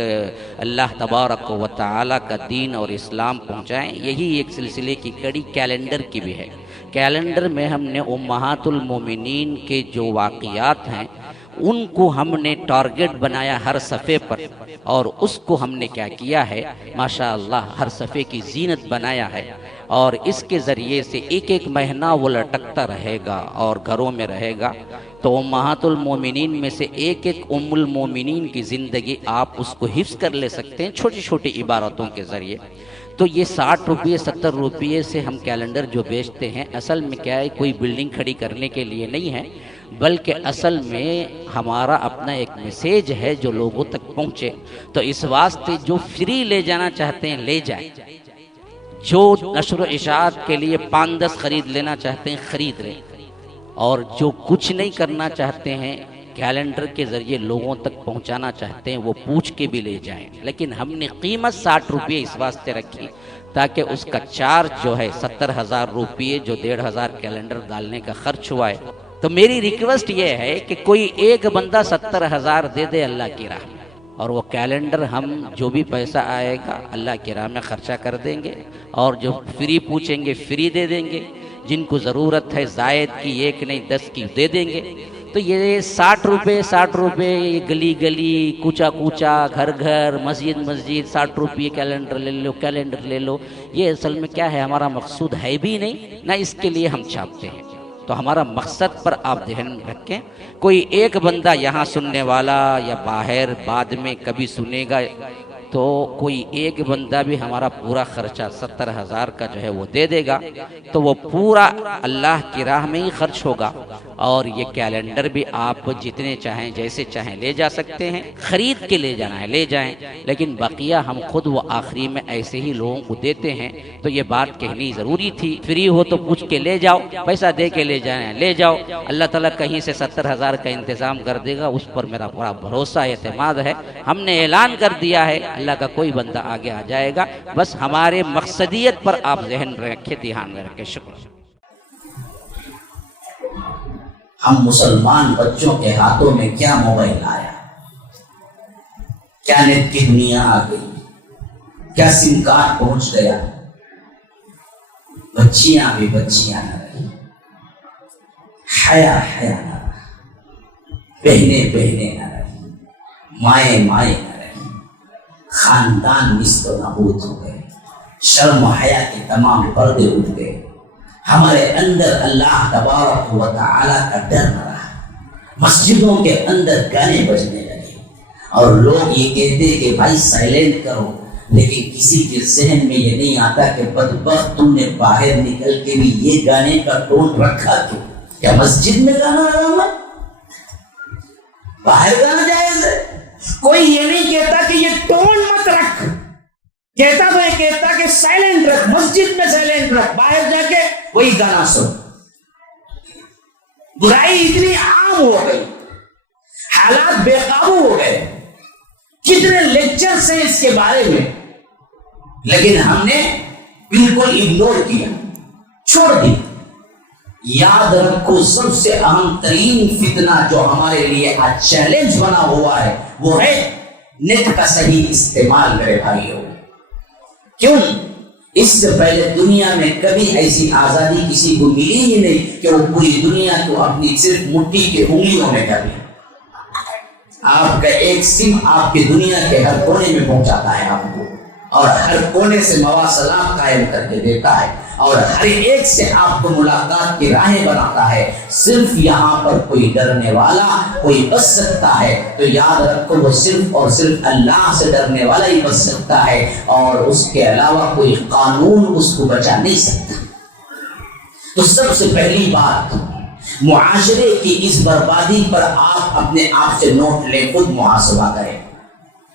اللہ تبارک و تعالیٰ کا دین اور اسلام پہنچائیں۔ یہی ایک سلسلے کی کڑی کیلنڈر کی بھی ہے۔ کیلنڈر میں ہم نے امہات المومنین کے جو واقعات ہیں ان کو ہم نے ٹارگٹ بنایا ہر صفحے پر، اور اس کو ہم نے کیا کیا ہے، ماشاءاللہ ہر صفحے کی زینت بنایا ہے، اور اس کے ذریعے سے ایک ایک مہینہ وہ لٹکتا رہے گا اور گھروں میں رہے گا۔ تو امہات المومنین میں سے ایک ایک ام المومنین کی زندگی آپ اس کو حفظ کر لے سکتے ہیں چھوٹی چھوٹی عبارتوں کے ذریعے۔ تو یہ 60 روپے 70 روپے سے ہم کیلنڈر جو بیچتے ہیں، اصل میں کیا ہے، کوئی بلڈنگ کھڑی کرنے کے لیے نہیں ہے، بلکہ اصل میں ہمارا اپنا ایک میسیج ہے جو لوگوں تک پہنچے۔ تو اس واسطے جو فری لے جانا چاہتے ہیں لے جائیں، جو نشر و اشاعت کے لیے 5-10 خرید لینا چاہتے ہیں خرید لیں، اور جو کچھ نہیں کرنا چاہتے ہیں کیلنڈر کے ذریعے لوگوں تک پہنچانا چاہتے ہیں وہ پوچھ کے بھی لے جائیں۔ لیکن ہم نے قیمت 60 روپے اس واسطے رکھی تاکہ اس کا چارج جو ہے 70,000 روپے جو 1,500 کیلنڈر ڈالنے کا خرچ ہوا ہے۔ تو میری ریکویسٹ یہ ہے کہ کوئی ایک بندہ 70,000 دے دے اللہ کی راہ میں، اور وہ کیلنڈر ہم جو بھی پیسہ آئے گا اللہ کی راہ میں خرچہ کر دیں گے، اور جو فری پوچھیں گے فری دے دیں گے، جن کو ضرورت ہے زائد کی 1 نہیں 10 کی دے دیں گے۔ تو یہ 60 روپے گلی گلی، کوچا کوچا، گھر گھر، مسجد مسجد، 60 روپے کیلنڈر لے لو، یہ اصل میں کیا ہے، ہمارا مقصود ہے بھی نہیں، نہ اس کے لیے ہم چھاپتے ہیں۔ تو ہمارا مقصد پر آپ ذہن میں رکھیں، کوئی ایک بندہ یہاں سننے والا یا باہر بعد میں کبھی سنے گا، تو کوئی ایک بندہ بھی ہمارا پورا خرچہ 70,000 کا جو ہے وہ دے دے گا، تو وہ پورا اللہ کی راہ میں ہی خرچ ہوگا۔ اور یہ کیلنڈر بھی آپ جتنے چاہیں جیسے چاہیں لے جا سکتے ہیں، خرید کے لے جانا ہے لے جائیں، لیکن بقیہ ہم خود وہ آخری میں ایسے ہی لوگوں کو دیتے ہیں۔ تو یہ بات کہنی ضروری تھی، فری ہو تو پوچھ کے لے جاؤ، پیسہ دے کے لے جائیں لے جاؤ، اللہ تعالیٰ کہیں سے 70,000 کا انتظام کر دے گا، اس پر میرا بڑا بھروسہ اعتماد ہے۔ ہم نے اعلان کر دیا ہے، اللہ کا کوئی بندہ آگے آ جائے گا، بس ہمارے مقصدیت پر آپ ذہن رکھیں، دھیان میں رکھیں۔ شکریہ۔ ہم مسلمان بچوں کے ہاتھوں میں کیا موبائل آیا، کیا نیٹ کی دنیا آ گئی، کیا سم کارڈ پہنچ گیا، بچیاں بھی بچیاں نہ رہی، حیا نہ رہی، بہنیں نہ رہی، مائیں نہ رہی، خاندان نصف و نابود ہو گئے، شرم و حیا کے تمام پردے اٹھ گئے، ہمارے اندر اللہ تبارک و تعالیٰ کا ڈر نہ رہا، مسجدوں کے اندر گانے بجنے لگے، اور لوگ یہ کہتے کہ بھائی سائلنٹ کرو، لیکن کسی کے ذہن میں یہ نہیں آتا کہ بدبخت تم نے باہر نکل کے بھی یہ گانے کا ٹون رکھا کیوں؟ کیا مسجد میں گانا حرام ہے؟ باہر گانا جائز ہے؟ کوئی یہ نہیں کہتا کہ یہ ٹون مت رکھ، کہتا تو یہ کہتا کہ سائلنٹ رکھ، مسجد میں سائلنٹ رکھ، باہر جا کے وہی گانا سن۔ برائی اتنی عام ہو گئی، حالات بے قابو ہو گئے، کتنے لیکچرز ہیں اس کے بارے میں، لیکن ہم نے بالکل اگنور کیا، چھوڑ دی۔ یاد رکھو سب سے اہم ترین فتنہ جو ہمارے لیے آج چیلنج بنا ہوا ہے وہ ہے نیٹ کا صحیح استعمال۔ میرے بھائیوں، کیوں؟ اس سے پہلے دنیا میں کبھی ایسی آزادی کسی کو ملی ہی نہیں کہ وہ پوری دنیا کو اپنی صرف مٹھی کے انگلیوں میں کر لے۔ آپ کا ایک سم آپ کی دنیا کے ہر کونے میں پہنچاتا ہے آپ کو، اور ہر کونے سے مواصلات قائم کر کے دیتا ہے، اور ہر ایک سے آپ کو ملاقات کی راہیں بناتا ہے۔ صرف یہاں پر کوئی ڈرنے والا کوئی بچ سکتا ہے تو یاد رکھو وہ صرف اور صرف اللہ سے ڈرنے والا ہی بچ سکتا ہے، اور اس کے علاوہ کوئی قانون اس کو بچا نہیں سکتا۔ تو سب سے پہلی بات، معاشرے کی اس بربادی پر آپ اپنے آپ سے نوٹ لیں، خود محاسبہ کریں۔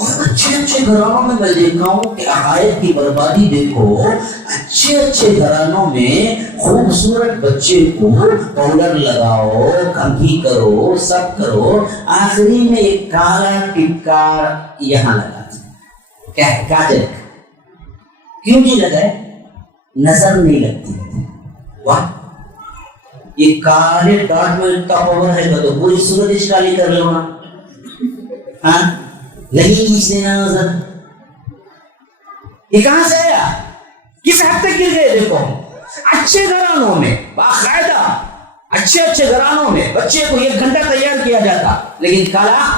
اور اچھے اچھے گھرانوں میں دیکھا ہوں کہ عقائد کی بربادی دیکھو، اچھے اچھے گھرانوں میں خوبصورت بچے کو پاؤڈر لگاؤ، کنگھی کرو، سب کرو، آخری میں ایک کالا ٹکا یہاں لگا کیا ہے کاجل، کیوں نہیں لگائے؟ نظر نہیں لگتی۔ واہ، یہ کالے ڈاٹ میں اتنا پاور ہے تو پوری صورت اس کالی کر لو نا، ہاں لگی اس نے نظر۔ یہ کہاں سے آیا؟ کس حد تک گر گئے؟ دیکھو اچھے گھرانوں میں باقاعدہ اچھے اچھے گھرانوں میں بچے کو 1 گھنٹہ تیار کیا جاتا، لیکن کالا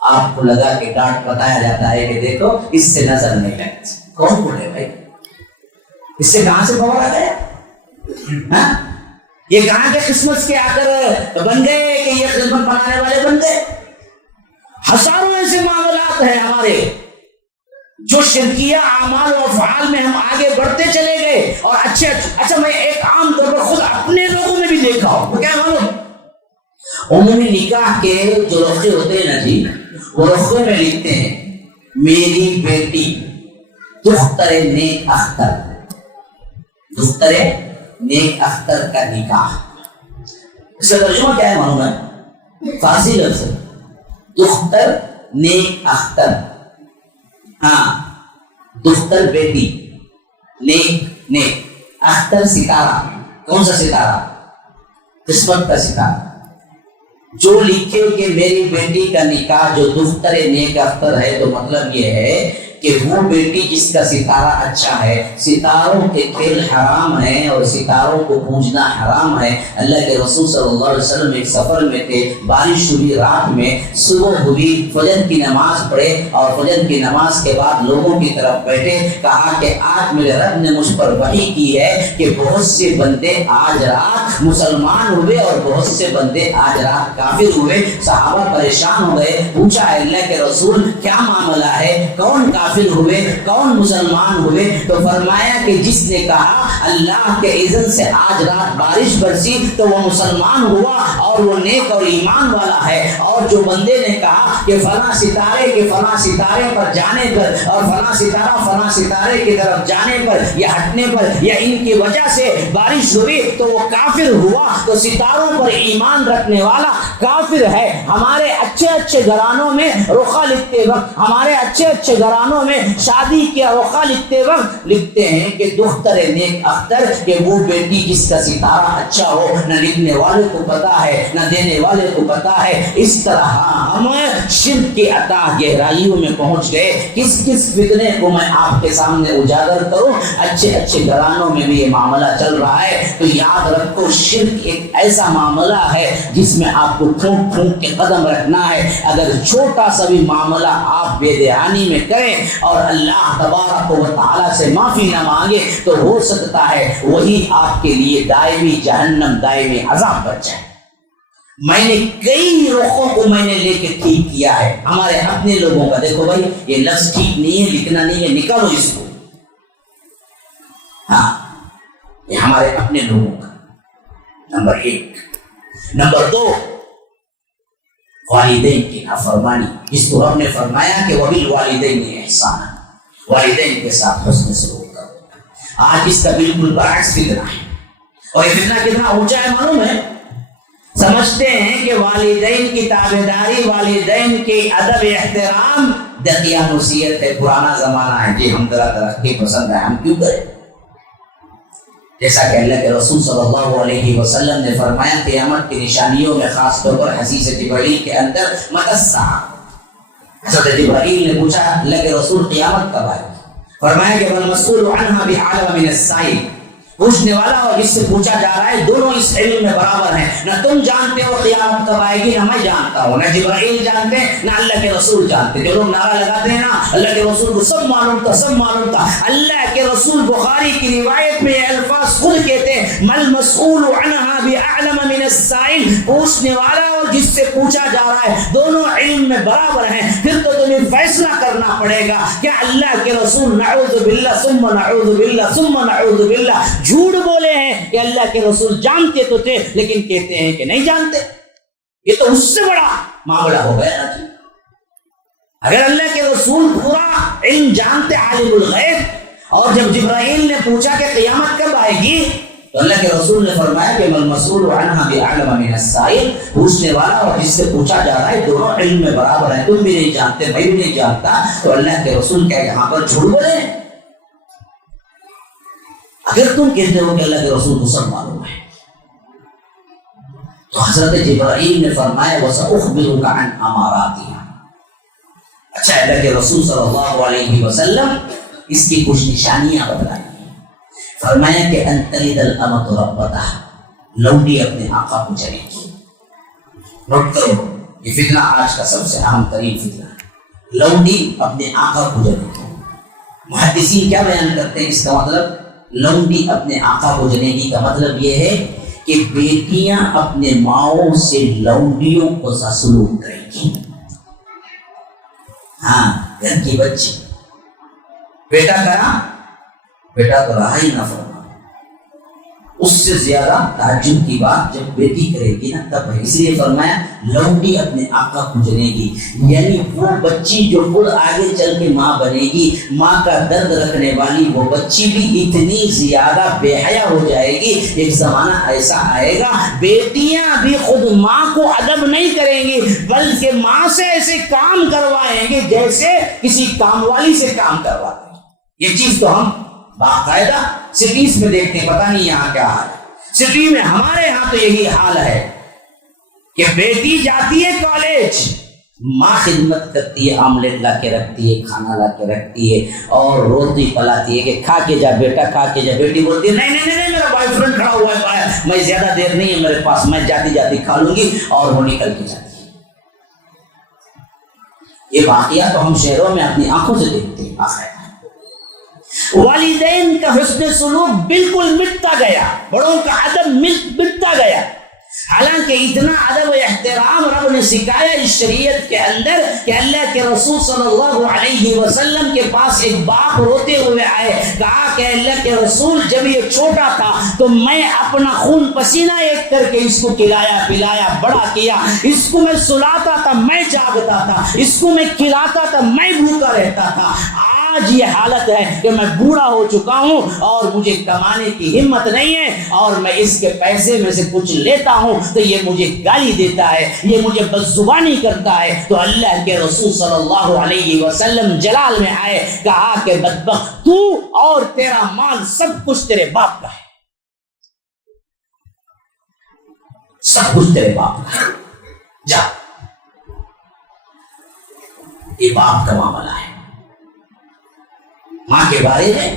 آپ کو لگا کے ڈانٹ بتایا جاتا ہے کہ دیکھو اس سے نظر نہیں لگتی۔ کون بولے بھائی؟ اس سے کہاں سے پاور آ گیا؟ یہ کہاں کے قسمت کے آ کر بن گئے کہ یہ خدمت بنانے والے بن گئے؟ ہزاروں ایسے معاملات ہیں ہمارے جو شرکیہ اعمال و افعال میں ہم آگے بڑھتے چلے گئے، اور اچھا میں ایک عام طور پر خود اپنے لوگوں میں بھی دیکھا ہوں۔ کیا معلوم؟ عمومی نکاح کے جو رخے ہوتے ہیں نا جی، وہ رخے میں لکھتے ہیں میری بیٹی دختر نیک اختر، دختر نیک اختر کا نکاح۔ اس کا ترجمہ کیا ہے معلوم ہے؟ فارسی لفظ دختر نیک اختر، ہاں دختر بیٹی، نیک اختر ستارہ۔ کون سا ستارہ؟ قسمت کا ستارہ۔ جو لکھے کہ میری بیٹی کا نکاح جو دختر نیک اختر ہے، تو مطلب یہ ہے کہ وہ بیٹی جس کا ستارہ اچھا ہے، ستاروں کے کھیل حرام ہیں اور ستاروں کو پوجنا حرام ہے۔ اللہ کے رسول صلی اللہ علیہ وسلم ایک سفر میں تھے، بارش ہوئی رات میں، صبح ہوئی، فجر کی نماز پڑھے اور فجر کی نماز کے بعد لوگوں کی طرف بیٹھے، کہا کہ آج میرے رب نے مجھ پر وحی کی ہے کہ بہت سے بندے آج رات مسلمان ہوئے اور بہت سے بندے آج رات کافر ہوئے۔ صحابہ پریشان ہو گئے، پوچھا اللہ کے رسول کیا معاملہ ہے، کون کافر ہوئے کون مسلمان ہوئے؟ تو فرمایا کہ جس نے کہا اللہ کے اذن سے آج رات بارش برسی تو وہ مسلمان ہوا اور وہ نیک اور ایمان والا ہے، اور جو بندے نے کہا کہ فلاں ستارے کے فلاں ستارے پر جانے پر اور فلاں ستارہ فلاں ستارے کی طرف جانے پر یا ہٹنے پر یا ان کی وجہ سے بارش ہوئی تو وہ کافر ہوا۔ تو ستاروں پر ایمان رکھنے والا کافر ہے۔ ہمارے اچھے اچھے گھرانوں میں رخا لکھتے وقت، ہمارے اچھے اچھے گھرانوں میں شادی کے رخا لکھتے وقت لکھتے ہیں کہ دختر نیک اختر، کہ وہ بیٹی جس کا ستارہ اچھا ہو، نہ لکھنے والے کو پتا ہے نہ دینے والے کو پتا ہے۔ اس طرح ہم شرک کی عطا گہرائیوں میں پہنچ گئے۔ کس فتنے کو میں آپ کے سامنے اجاگر کروں؟ اچھے اچھے گھرانوں میں بھی یہ معاملہ چل رہا ہے۔ تو یاد رکھو شرک ایک ایسا معاملہ ہے جس میں آپ کو ٹھونک ٹھونک کے قدم رکھنا ہے۔ اگر چھوٹا سا بھی معاملہ آپ بے دہانی میں کریں اور اللہ تبارک و تعالیٰ سے معافی نہ مانگے تو ہو سکتا ہے وہی آپ کے لیے دائمی جہنم، دائمی عذاب بن جائے۔ میں نے کئی رخوں کو میں نے لے کے ٹھیک کیا ہے، ہمارے اپنے لوگوں کا۔ دیکھو بھائی یہ لفظ ٹھیک نہیں ہے، لکھنا نہیں ہے، نکالو اس کو۔ ہاں یہ ہمارے اپنے لوگوں کا نمبر 1۔ نمبر 2، والدین کی نافرمانی، جس کو رب نے فرمایا کہ وبالوالدین احسانا، والدین کے ساتھ حسن سلوک کرو۔ آج اس کا بالکل برعکس فتنہ ہے، اور یہ فتنہ کتنا اونچا ہے معلوم ہے؟ سمجھتے ہیں کہ والدین کی تابعداری، والدین کے ادب احترام دقیانوسیت ہے، پرانا زمانہ ہے، جی ہم ذرا ترقی پسند ہے، ہم کیوں کریں؟ جیسا کہ اللہ کے رسول صلی اللہ علیہ وسلم نے فرمایا قیامت کی نشانیوں میں خاص طور پر حدیث جبرائیل کے اندر متی الساعہ۔ حضرت جبرائیل نے پوچھا اللہ کے رسول قیامت کب آئے گی؟ فرمایا کہ والمسئول عنہا بعلم من السائل، پوچھنے والا اور جس سے پوچھا جا رہا ہے دونوں اس علم میں برابر ہیں۔ نہ تم جانتے ہو قیامت کب آئے گی، نہ میں جانتا ہوں، نہ جبرائیل جانتے ہیں، نہ اللہ کے رسول جانتے۔ جو لوگ نعرہ لگاتے ہیں نا اللہ کے رسول کو سب معلوم تھا، سب معلوم تھا، اللہ کے رسول بخاری کی روایت میں یہ الفاظ خود کہتے ہیں مل مسئول عنہا بعلم من السائل، پوچھنے والا اور جس سے پوچھا جا رہا ہے دونوں علم میں برابر ہیں۔ پھر تو تمہیں فیصلہ کرنا پڑے گا کہ اللہ کے رسول نعوذ باللہ ثم نعوذ باللہ ثم نعوذ باللہ جھوٹ بولے ہیں کہ اللہ کے رسول جانتے تو تھے لیکن کہتے ہیں کہ نہیں جانتے۔ یہ تو اس سے بڑا معاملہ ہو گیا نا جی۔ اگر اللہ کے رسول پورا علم جانتے عالم الغیب، اور جب جبرائیل نے پوچھا کہ قیامت کب آئے گی تو اللہ کے رسول نے فرمایا کہ المسئول عنہا بأعلم من السائل، پوچھنے والا اور جس سے پوچھا جا رہا ہے دونوں علم میں برابر ہیں، تم بھی نہیں جانتے میں بھی نہیں جانتا، تو اللہ کے رسول کیا یہاں پر جھوٹ بولے؟ اگر تم کہتے ہو کہ اللہ کے رسول کو سب معلوم ہے، تو حضرت جبرائیل نے فرمایا وَسَأُخْبِرُكَ عَنْ أَمَارَاتِهَا، اچھا اللہ کے رسول صلی اللہ علیہ وسلم اس کی کچھ نشانیاں بتلائیں، فرمایا کہ ان تلد الامۃ ربتہ، لونڈی اپنے آقا کو جنے گی۔ نوٹ کرو یہ فتنہ آج کا سب سے اہم ترین فتنہ ہے، لونڈی اپنے آقا کو جنے گی۔ محدثین کیا بیان کرتے ہیں اس کا مطلب؟ لونڈی اپنے آقا کو جنے گی کا مطلب یہ ہے کہ بیٹیاں اپنے ماؤں سے لونڈیوں کو سلوک کریں گی۔ ہاں گھر کی بچی بیٹا کرا، بیٹا تو رہا ہی نہ فرما، اس سے زیادہ تعجب کی بات جب بیٹی کرے گی نا تب ہے، اس لیے فرمایا لونڈی اپنے آقا کو جنے گی، یعنی وہ بچی جو خود آگے چل کے ماں بنے گی، ماں کا درد رکھنے والی وہ بچی بھی اتنی زیادہ بے حیا ہو جائے گی، ایک زمانہ ایسا آئے گا بیٹیاں بھی خود ماں کو ادب نہیں کریں گی بلکہ ماں سے ایسے کام کروائیں گے جیسے کسی کام والی سے کام کرواتے ہیں۔ یہ چیز تو ہم باقاعدہ سٹیز میں دیکھتے ہیں، پتہ نہیں یہاں کیا حال ہے، سٹی میں ہمارے یہاں تو یہی حال ہے کہ بیٹی جاتی ہے کالج، ماں خدمت کرتی ہے، آملیٹ لا کے رکھتی ہے، کھانا لا کے رکھتی ہے اور روٹی پلاتی ہے کہ کھا کے جا بیٹا، کھا کے جا۔ بیٹی بولتی ہے نہیں نہیں نہیں میرا بوائے فرینڈ کھڑا ہوا ہے، میں زیادہ دیر نہیں ہے میرے پاس، میں جاتی جاتی کھا لوں گی، اور وہ نکل کے جاتی ہے۔ یہ واقعہ تو ہم شہروں میں اپنی آنکھوں سے دیکھتے ہیں۔ آخر والدین کا حسن سلوک بالکل مٹتا گیا، بڑوں کا ادب مٹتا گیا، حالانکہ اتنا ادب و احترام رب نے سکھایا اس شریعت کے اندر کہ اللہ کے رسول صلی اللہ علیہ وسلم کے پاس ایک باپ روتے ہوئے آئے، کہا کہ اللہ کے رسول جب یہ چھوٹا تھا تو میں اپنا خون پسینہ ایک کر کے اس کو کھلایا پلایا بڑا کیا، اس کو میں سلاتا تھا میں جاگتا تھا، اس کو میں کھلاتا تھا میں بھوکا رہتا تھا، آج یہ حالت ہے کہ میں بوڑھا ہو چکا ہوں اور مجھے کمانے کی ہمت نہیں ہے اور میں اس کے پیسے میں سے کچھ لیتا ہوں تو یہ مجھے گالی دیتا ہے، یہ مجھے بدزبانی کرتا ہے۔ تو اللہ کے رسول صلی اللہ علیہ وسلم جلال میں آئے، کہا کہ بدبخت تو اور تیرا مال سب کچھ تیرے باپ کا ہے، سب کچھ تیرے باپ کا ہے، جا۔ یہ باپ کا معاملہ ہے۔ ماں کے بارے میں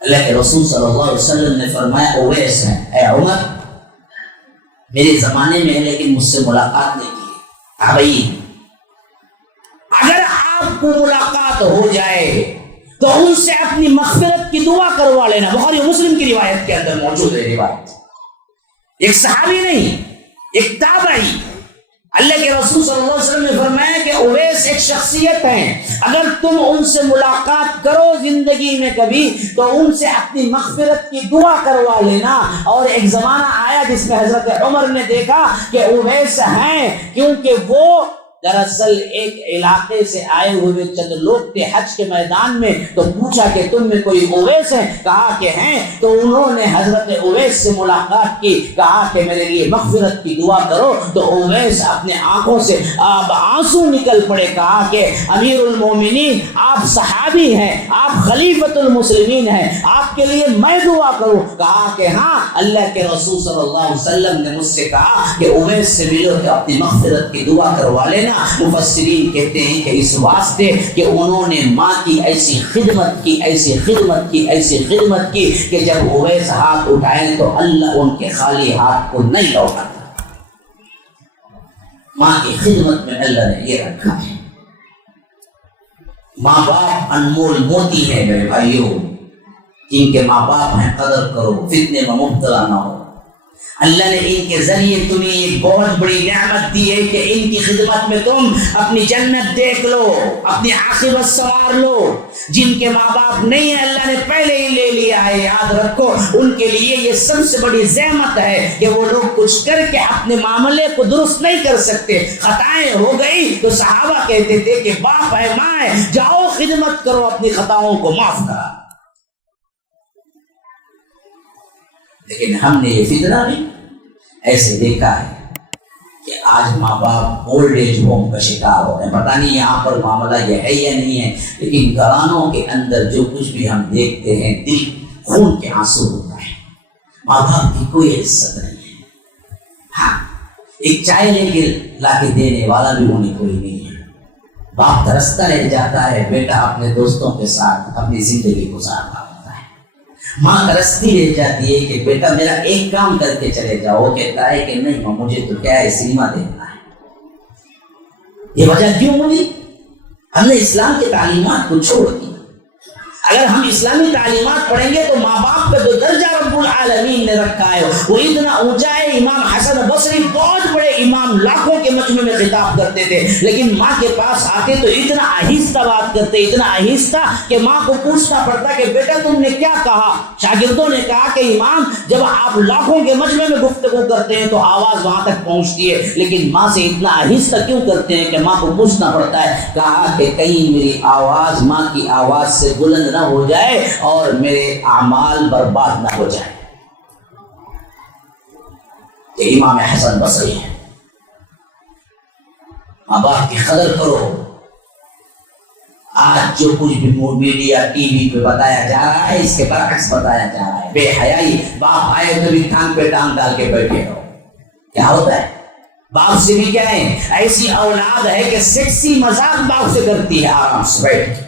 اللہ کے رسول صلی اللہ علیہ وسلم نے فرمایا اویس ہے، اے عمر میرے زمانے میں لیکن مجھ سے ملاقات نہیں کی، ابھی اگر آپ کو ملاقات ہو جائے تو ان سے اپنی مغفرت کی دعا کروا لینا۔ بخاری مسلم کی روایت کے اندر موجود ہے روایت، ایک صحابی نہیں ایک تابعی، اللہ کے رسول صلی اللہ علیہ وسلم نے فرمایا کہ اویس ایک شخصیت ہیں، اگر تم ان سے ملاقات کرو زندگی میں کبھی تو ان سے اپنی مغفرت کی دعا کروا لینا۔ اور ایک زمانہ آیا جس میں حضرت عمر نے دیکھا کہ اویس ہیں، کیونکہ وہ دراصل ایک علاقے سے آئے ہوئے چند لوگ تھے حج کے میدان میں، تو پوچھا کہ تم میں کوئی اویس ہے؟ کہا کہ ہیں، تو انہوں نے حضرت اویس سے ملاقات کی، کہا کہ میرے لیے مغفرت کی دعا کرو، تو اویس اپنے آنکھوں سے آنسو نکل پڑے، کہا کہ امیر المومنین آپ صحابی ہیں، آپ خلیفۃ المسلمین ہیں، آپ کے لیے میں دعا کروں؟ کہا کہ ہاں، اللہ کے رسول صلی اللہ علیہ وسلم نے مجھ سے کہا کہ اویس سے ملو کہ اپنی مغفرت کی دعا کروا لینا۔ مفسرین کہتے ہیں کہ اس واسطے کہ انہوں نے ماں کی ایسی خدمت کی، ایسی خدمت کی، ایسی خدمت کی کہ جب اویس ہاتھ اٹھائیں تو اللہ ان کے خالی ہاتھ کو نہیں لوٹاتا۔ ماں کی خدمت میں اللہ نے یہ رکھا ہے۔ ماں باپ انمول موتی ہے میرے بھائیوں، جن کے ماں باپ ہیں قدر کرو، فتنے میں مبتلا نہ ہو۔ اللہ نے ان کے ذریعے تمہیں ایک بہت بڑی نعمت دی ہے کہ ان کی خدمت میں تم اپنی جنت دیکھ لو، اپنی عاقبت سنوار لو۔ جن کے ماں باپ نہیں ہیں اللہ نے پہلے ہی لے لیا ہے، یاد رکھو ان کے لیے یہ سب سے بڑی زحمت ہے کہ وہ لوگ کچھ کر کے اپنے معاملے کو درست نہیں کر سکتے۔ خطائیں ہو گئی تو صحابہ کہتے تھے کہ باپ ہے ماں ہے، جاؤ خدمت کرو، اپنی خطاؤں کو معاف کرا۔ لیکن ہم نے یہ فتنہ بھی ایسے دیکھا ہے کہ آج ماں باپ اولڈ ایج ہوم کا شکار ہو گئے۔ پتہ نہیں یہاں پر معاملہ یہ ہے یا نہیں ہے، لیکن گھرانوں کے اندر جو کچھ بھی ہم دیکھتے ہیں دل خون کے آنسو ہوتا ہے۔ ماں باپ کی کوئی عزت نہیں ہے۔ ہاں، ایک چائے لے کے لا کے دینے والا بھی انہیں کوئی نہیں ہے۔ باپ ترستا رہ جاتا ہے، بیٹا اپنے دوستوں کے ساتھ اپنی زندگی گزارتا ہوتا ہے۔ ماں ترستی رہ جاتی ہے کہ بیٹا میرا ایک کام کر کے چلے جاؤ، وہ کہتا ہے کہ نہیں ماں مجھے تو کیا ہے سینما دیکھنا ہے۔ یہ وجہ کیوں ہوئی؟ ہم نے اسلام کی تعلیمات کو چھوڑ دی۔ اگر ہم اسلامی تعلیمات پڑھیں گے تو ماں باپ کا جو درجہ رب العالمین نے رکھا ہے وہ اتنا اونچا ہے۔ امام حسن بصری بہت بڑے امام، لاکھوں کے مجمع میں خطاب کرتے تھے، لیکن ماں کے پاس آتے تو اتنا آہستہ بات کرتے، اتنا آہستہ کہ ماں کو پوچھنا پڑتا کہ بیٹا تم نے کیا کہا؟ شاگردوں نے کہا کہ امام جب آپ لاکھوں کے مجمع میں گفتگو کرتے ہیں تو آواز وہاں تک پہنچتی ہے، لیکن ماں سے اتنا آہستہ کیوں کرتے ہیں کہ ماں کو پوچھنا پڑتا ہے۔ کہا کہ کہیں میری آواز ماں کی آواز سے بلند نہ ہو جائے اور میرے اعمال برباد نہ ہو جائے۔ یہ امام حسن بصری ہے۔ ماں باپ کی قدر کرو۔ آج جو کچھ بھی میڈیا ٹی وی پہ بتایا جا رہا ہے اس کے برعکس بتایا جا رہا ہے۔ بے حیائی، باپ آئے تو بھی ٹانگ پہ ٹانگ ڈال کے بیٹھے رہو۔ کیا ہوتا ہے؟ باپ سے بھی کیا ہے؟ ایسی اولاد ہے کہ سیکسی مذاق باپ سے کرتی ہے آرام سے بیٹھ کے۔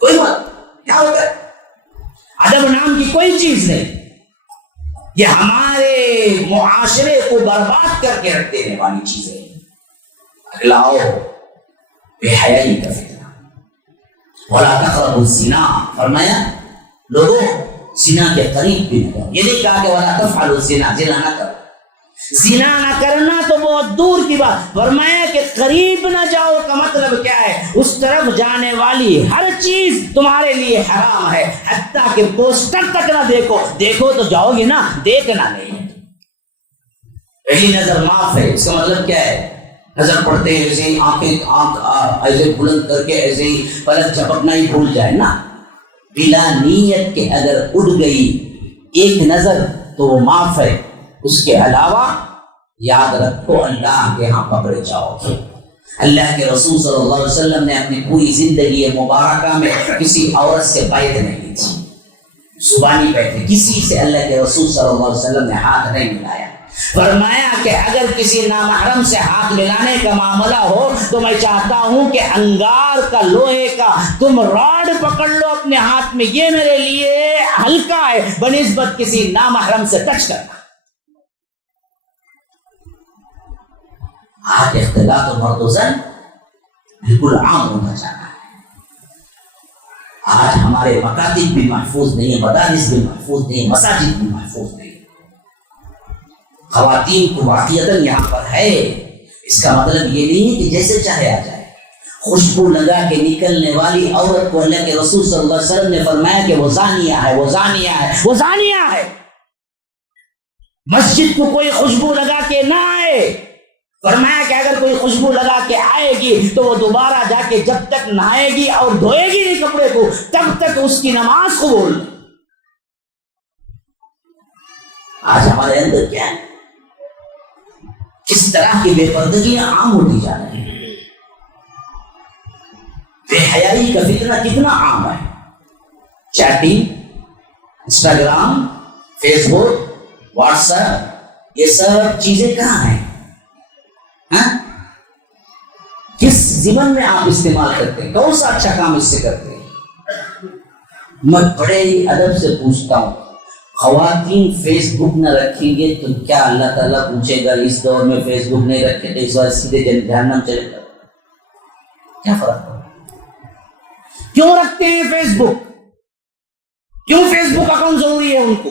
کوئی بات کیا ہوتا ہے؟ ادب نام کی کوئی چیز نہیں۔ یہ ہمارے معاشرے کو برباد کر کے رکھ دینے والی چیزیں۔ اگلا ہو بے حیائی کا فتنہ، وَلَا تَقْرَبُوا الزِّنَا، فرمایا لوگوں زنا کے قریب بھی نہ کرو۔ یہ نہیں کہا کہ وَلَا تَفْعَلُوا الزِّنَا، زنا نہ کرو۔ زنا نہ کرنا تو بہت دور کی بات، فرمایا کہ قریب نہ جاؤ کا مطلب کیا ہے؟ اس طرف جانے والی ہر چیز تمہارے لیے حرام ہے، حتیٰ کہ پوسٹر تک نہ دیکھو۔ دیکھو تو جاؤ گے نا، دیکھنا نہیں۔ پہلی نظر معاف ہے، اس کا مطلب کیا ہے؟ نظر پڑتے ہیں ایسے ہی آنکھ ایسے بلند کر کے ایسے ہی پلک جھپکنا ہی بھول جائے نا، بلا نیت کے اگر اڑ گئی ایک نظر تو وہ معاف ہے۔ اس کے علاوہ یاد رکھو اللہ کے ہاں پکڑے جاؤ گے۔ اللہ کے رسول صلی اللہ علیہ وسلم نے اپنی پوری زندگی مبارکہ میں کسی عورت سے بیعت نہیں کی تھی، زبانی بیعت، کسی سے اللہ کے رسول صلی اللہ علیہ وسلم نے ہاتھ نہیں ملایا۔ فرمایا کہ اگر کسی نامحرم سے ہاتھ ملانے کا معاملہ ہو تو میں چاہتا ہوں کہ انگار کا لوہے کا تم راڈ پکڑ لو اپنے ہاتھ میں، یہ میرے لیے ہلکا ہے بنسبت کسی نامحرم سے ٹچ کرنا۔ آج اختلاط مرد و زن بالکل عام ہونا چاہتا ہے۔ آج ہمارے مکاتب بھی محفوظ نہیں ہیں، مدارس بھی محفوظ نہیں ہیں، مساجد بھی محفوظ نہیں ہیں۔ خواتین کو واقعیتاً یہاں پر ہے، اس کا مطلب یہ نہیں ہے کہ جیسے چاہے آ جائے۔ خوشبو لگا کے نکلنے والی عورت کو اللہ کے رسول صلی اللہ علیہ وسلم نے فرمایا کہ وہ زانیہ ہے، وہ زانیہ ہے، وہ زانیہ ہے۔ مسجد کو کوئی خوشبو لگا کے نہ آئے، فرمایا کہ اگر کوئی خوشبو لگا کے آئے گی تو وہ دوبارہ جا کے جب تک نہائے گی اور دھوئے گی نہیں کپڑے کو تب تک اس کی نماز قبول نہیں۔ آج ہمارے اندر کیا ہے؟ کس طرح کی بے پردگیاں عام ہوتی جا رہی ہیں۔ بے حیائی کا فتنہ کتنا عام ہے۔ چیٹنگ، انسٹاگرام، فیس بک، واٹس ایپ، یہ سب چیزیں کہاں ہیں؟ کس زمن میں آپ استعمال کرتے ہیں؟ کون سا اچھا کام اس سے کرتے ہیں؟ میں بڑے ہی ادب سے پوچھتا ہوں، خواتین فیس بک نہ رکھیں گے تو کیا اللہ تعالیٰ پوچھے گا اس دور میں فیس بک نہیں رکھے تو اس بار سیدھے جہنم چلے گا؟ کیا فرق پڑا؟ کیوں رکھتے ہیں فیس بک؟ کیوں فیس بک اکاؤنٹ ضروری ہے ان کو؟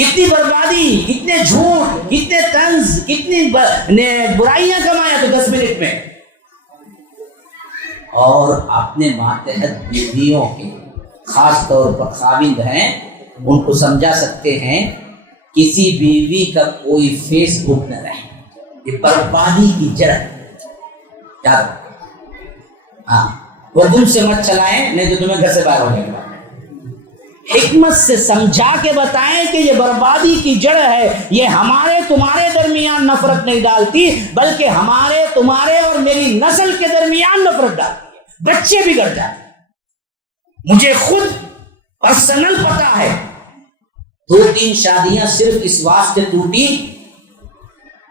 کتنی بربادی، کتنے جھوٹ، کتنے طنز، کتنی برائیاں کمایا تو 10 منٹ میں. اور اپنے ماتحت بیویوں کے خاص طور پر خاوند ہیں ان کو سمجھا سکتے ہیں کسی بیوی کا کوئی فیس بک نہ رہے. یہ بربادی کی جڑ یاد رکھو. ہاں وہ تم سے مت چلائیں نہیں تو تمہیں گھر سے باہر ہونے کا. حکمت سے سمجھا کے بتائیں کہ یہ بربادی کی جڑ ہے. یہ ہمارے تمہارے درمیان نفرت نہیں ڈالتی بلکہ ہمارے تمہارے اور میری نسل کے درمیان نفرت ڈالتی ہے. بچے بگڑ جاتے. مجھے خود پرسنل پتا ہے 2-3 شادیاں صرف اس واسطے ٹوٹی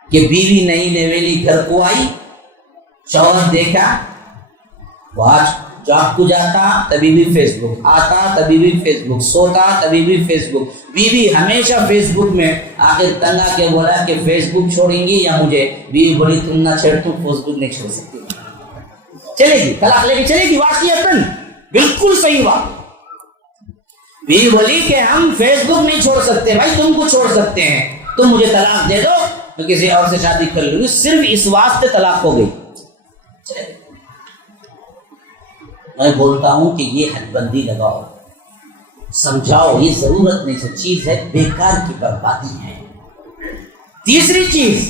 کہ بیوی نئی نویلی گھر کو آئی, شوہر دیکھا وہ آج جاب کو جاتا تبھی بھی فیس بک, آتا تبھی بھی فیس بک, سوتا تبھی بھی فیس بک. بیوی ہمیشہ فیس بک میں. آخر تنگ آ کے بولا کہ فیس بک چھوڑیں گی یا مجھے؟ بیوی بولی تم نہ چھوڑ, تم فیس بک نہیں چھوڑ سکتی. چلے گی طلاق لے کے چلے گی. واقعتاً بالکل صحیح بات. بیوی بولی کہ ہم فیس بک نہیں چھوڑ سکتے. بھائی تم کو چھوڑ سکتے ہیں, تم مجھے طلاق دے دو تو کسی اور سے شادی کر لوں گی. صرف اس واسطے طلاق ہو گئی. میں بولتا ہوں کہ یہ حد بندی لگاؤ, سمجھاؤ, یہ ضرورت نہیں سے چیز ہے, بیکار کی بربادی ہے. تیسری چیز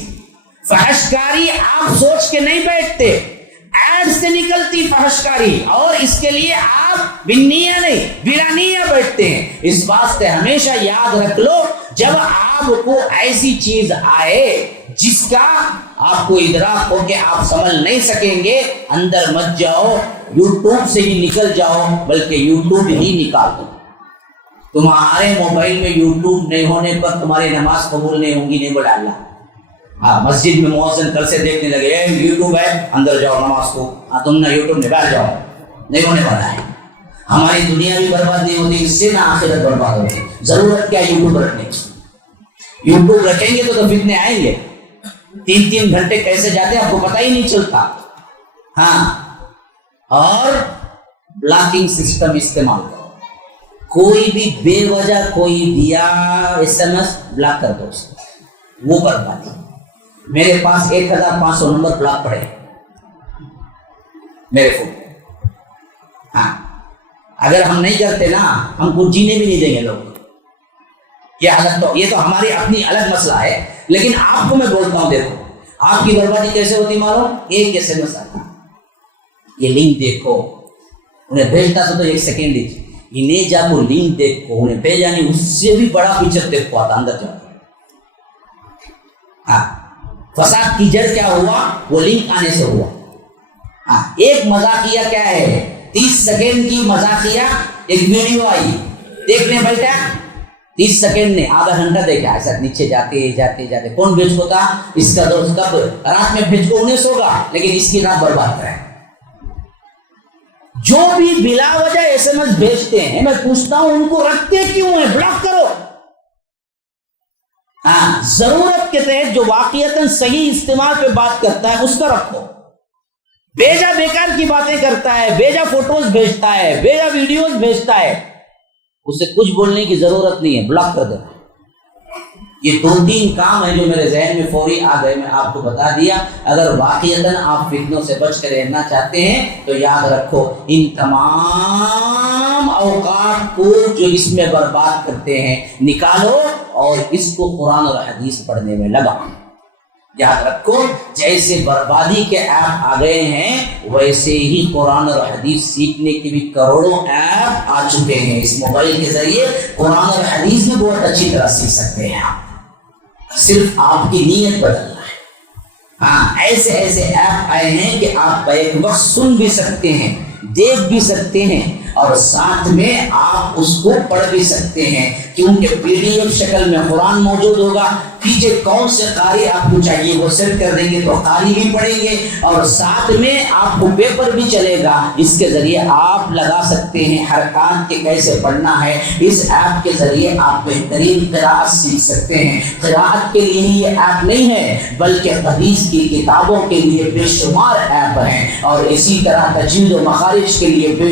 فحشکاری. آپ سوچ کے نہیں بیٹھتے, ایڈ سے نکلتی فحشکاری اور اس کے لیے آپ بنیا نہیں بیرانیہ بیٹھتے ہیں. اس واسطے ہمیشہ یاد رکھ لو جب آپ کو ایسی چیز آئے جس کا آپ کو ادراک ہو کہ آپ سمجھ نہیں سکیں گے, اندر مت جاؤ, یوٹیوب سے ہی نکل جاؤ, بلکہ یوٹیوب ہی نکال دو. تمہارے موبائل میں یوٹیوب نہیں ہونے پر تمہاری نماز قبول نہیں ہوگی. نہیں بڑا اللہ. ہاں مسجد میں مؤذن کل سے دیکھنے لگے یوٹیوب ہے اندر جاؤ نماز کو. ہاں تم نہ یوٹیوب میں بیٹھ جاؤ, نہیں ہونے والا ہے. ہماری دنیا بھی برباد نہیں ہوتی, اس سے نہ آخرت برباد ہوتی. ضرورت کیا یوٹیوب رکھنے کی؟ یوٹیوب رکھیں گے تو فتنے آئیں گے. 3 گھنٹے کیسے جاتے ہیں آپ کو پتہ ہی نہیں چلتا. ہاں اور بلاکنگ سسٹم استعمال کرو. کوئی بھی بے وجہ کوئی دیا SMS بلاک کر دو. وہ بربادی. میرے پاس 1500 نمبر بلاک پڑے میرے فون. ہاں اگر ہم نہیں کرتے نا ہم کو جینے بھی نہیں دیں گے لوگ. یہ حالت تو یہ تو ہماری اپنی الگ مسئلہ ہے, لیکن آپ کو میں بولتا ہوں دیکھو آپ کی بربادی کیسے ہوتی معلوم. ایک SMS آتا, یہ لنک دیکھو, انہیں بھیجتا تو 1 سیکنڈ ہی, انہیں جا کو لنک دیکھو, انہیں بھیجا نہیں اس سے بھی بڑا پکچر دیکھو آتا اندر جاؤ. ہاں فساد کی جڑ کیا ہوا؟ وہ لنک آنے سے ہوا. ہاں ایک مذاقیہ کیا ہے, 30 سیکنڈ کی مذاقیہ ایک ویڈیو آئی, دیکھنے بیٹھا 30 سیکنڈ نے آدھا گھنٹہ دیکھا, ایسا نیچے جاتے جاتے جاتے. کون بھیج کو تھا اس کا دوست, کب رات میں بھیج کو 19 ہوگا لیکن اس کی رات برباد کرے. جو بھی بلا وجہ SMS بھیجتے ہیں میں پوچھتا ہوں ان کو رکھتے کیوں ہیں؟ بلاک کرو. ہاں ضرورت کے تحت جو واقعتاً صحیح استعمال پہ بات کرتا ہے اس کا رکھو. بیجا بیکار کی باتیں کرتا ہے, بیجا فوٹوز بھیجتا ہے, بیجا ویڈیوز بھیجتا ہے, اسے کچھ بولنے کی ضرورت نہیں ہے, بلاک کر دینا. یہ 2-3 کام ہیں جو میرے ذہن میں فوری آ گئے, میں آپ کو بتا دیا. اگر واقعتاً آپ فتنوں سے بچ کر رہنا چاہتے ہیں تو یاد رکھو ان تمام اوقات کو جو اس میں برباد کرتے ہیں نکالو اور اس کو قرآن اور حدیث پڑھنے میں لگاؤ. یاد رکھو جیسے بربادی کے ایپ آ گئے ہیں ویسے ہی قرآن اور حدیث سیکھنے کے بھی کروڑوں ایپ آ چکے ہیں. اس موبائل کے ذریعے قرآن اور حدیث بھی بہت اچھی طرح سیکھ سکتے ہیں آپ, صرف آپ کی نیت بدلنا ہے. ہاں ایسے ایسے ایپ آئے ہیں کہ آپ بیک وقت سن بھی سکتے ہیں, دیکھ بھی سکتے ہیں اور ساتھ میں آپ اس کو پڑھ بھی سکتے ہیں, کیونکہ PDF شکل میں قرآن موجود ہوگا. پیچھے کون سے قاری آپ کو چاہیے وہ سیٹ کر دیں گے تو قاری بھی پڑھیں گے اور ساتھ میں آپ کو پیپر بھی چلے گا. اس کے ذریعے آپ لگا سکتے ہیں حرکات کے کیسے پڑھنا ہے. اس ایپ کے ذریعے آپ بہترین قراءت سیکھ سکتے ہیں. قراءت کے لیے یہ ایپ نہیں ہے بلکہ حدیث کی کتابوں کے لیے بے شمار ایپ ہیں اور اسی طرح تجوید و مخارج کے لیے بے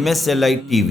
MSLI TV,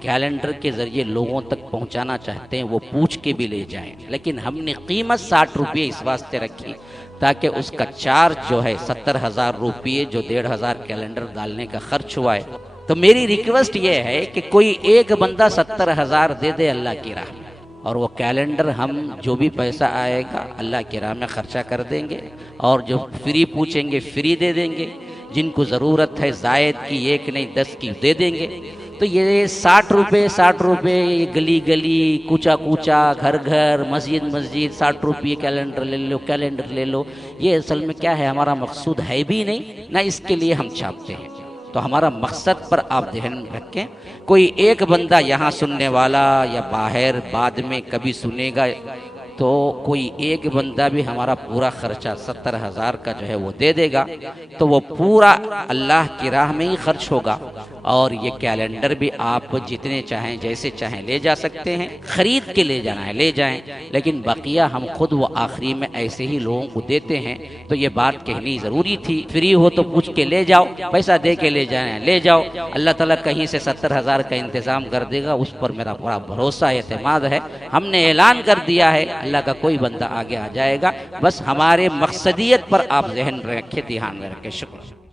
کیلنڈر کے ذریعے لوگوں تک پہنچانا چاہتے ہیں وہ پوچھ کے بھی لے جائیں، لیکن ہم نے قیمت 60 روپے اس واسطے رکھی تاکہ اس کا چارج جو ہے 70,000 روپے جو 1,500 کیلنڈر ڈالنے کا خرچ ہوا ہے۔ تو میری ریکویسٹ یہ ہے کہ کوئی ایک بندہ 70,000 دے دے اللہ کی راہ میں، اور وہ کیلنڈر ہم جو بھی پیسہ آئے گا اللہ کی راہ میں خرچہ کر دیں گے، اور جو فری پوچھیں گے فری دے دیں گے، جن کو ضرورت ہے زائد کی 1 نہیں 10 کی دے دیں گے۔ تو یہ 60 روپے گلی گلی کوچا کوچا گھر گھر مسجد مسجد 60 روپے کیلنڈر لے لو، یہ اصل میں کیا ہے، ہمارا مقصود ہے بھی نہیں نہ اس کے لیے ہم چھاپتے ہیں۔ تو ہمارا مقصد پر آپ ذہن میں رکھیں، کوئی ایک بندہ یہاں سننے والا یا باہر بعد میں کبھی سنے گا، تو کوئی ایک بندہ بھی ہمارا پورا خرچہ 70,000 کا جو ہے وہ دے دے گا، تو وہ پورا اللہ کی راہ میں ہی خرچ ہوگا۔ اور یہ کیلنڈر بھی آپ جتنے چاہیں جیسے چاہیں لے جا سکتے ہیں، خرید کے لے جانا ہے لے جائیں، لیکن بقیہ ہم خود وہ آخری میں ایسے ہی لوگوں کو دیتے ہیں۔ تو یہ بات کہنی ضروری تھی، فری ہو تو پوچھ کے لے جاؤ، پیسہ دے کے لے جائیں لے جاؤ، اللہ تعالیٰ کہیں سے 70,000 کا انتظام کر دے گا، اس پر میرا بڑا بھروسہ اعتماد ہے۔ ہم نے اعلان کر دیا ہے، اللہ کا کوئی بندہ آگے آ جائے گا، بس ہمارے مقصدیت پر آپ ذہن میں رکھیں، دھیان میں رکھیں۔ شکریہ۔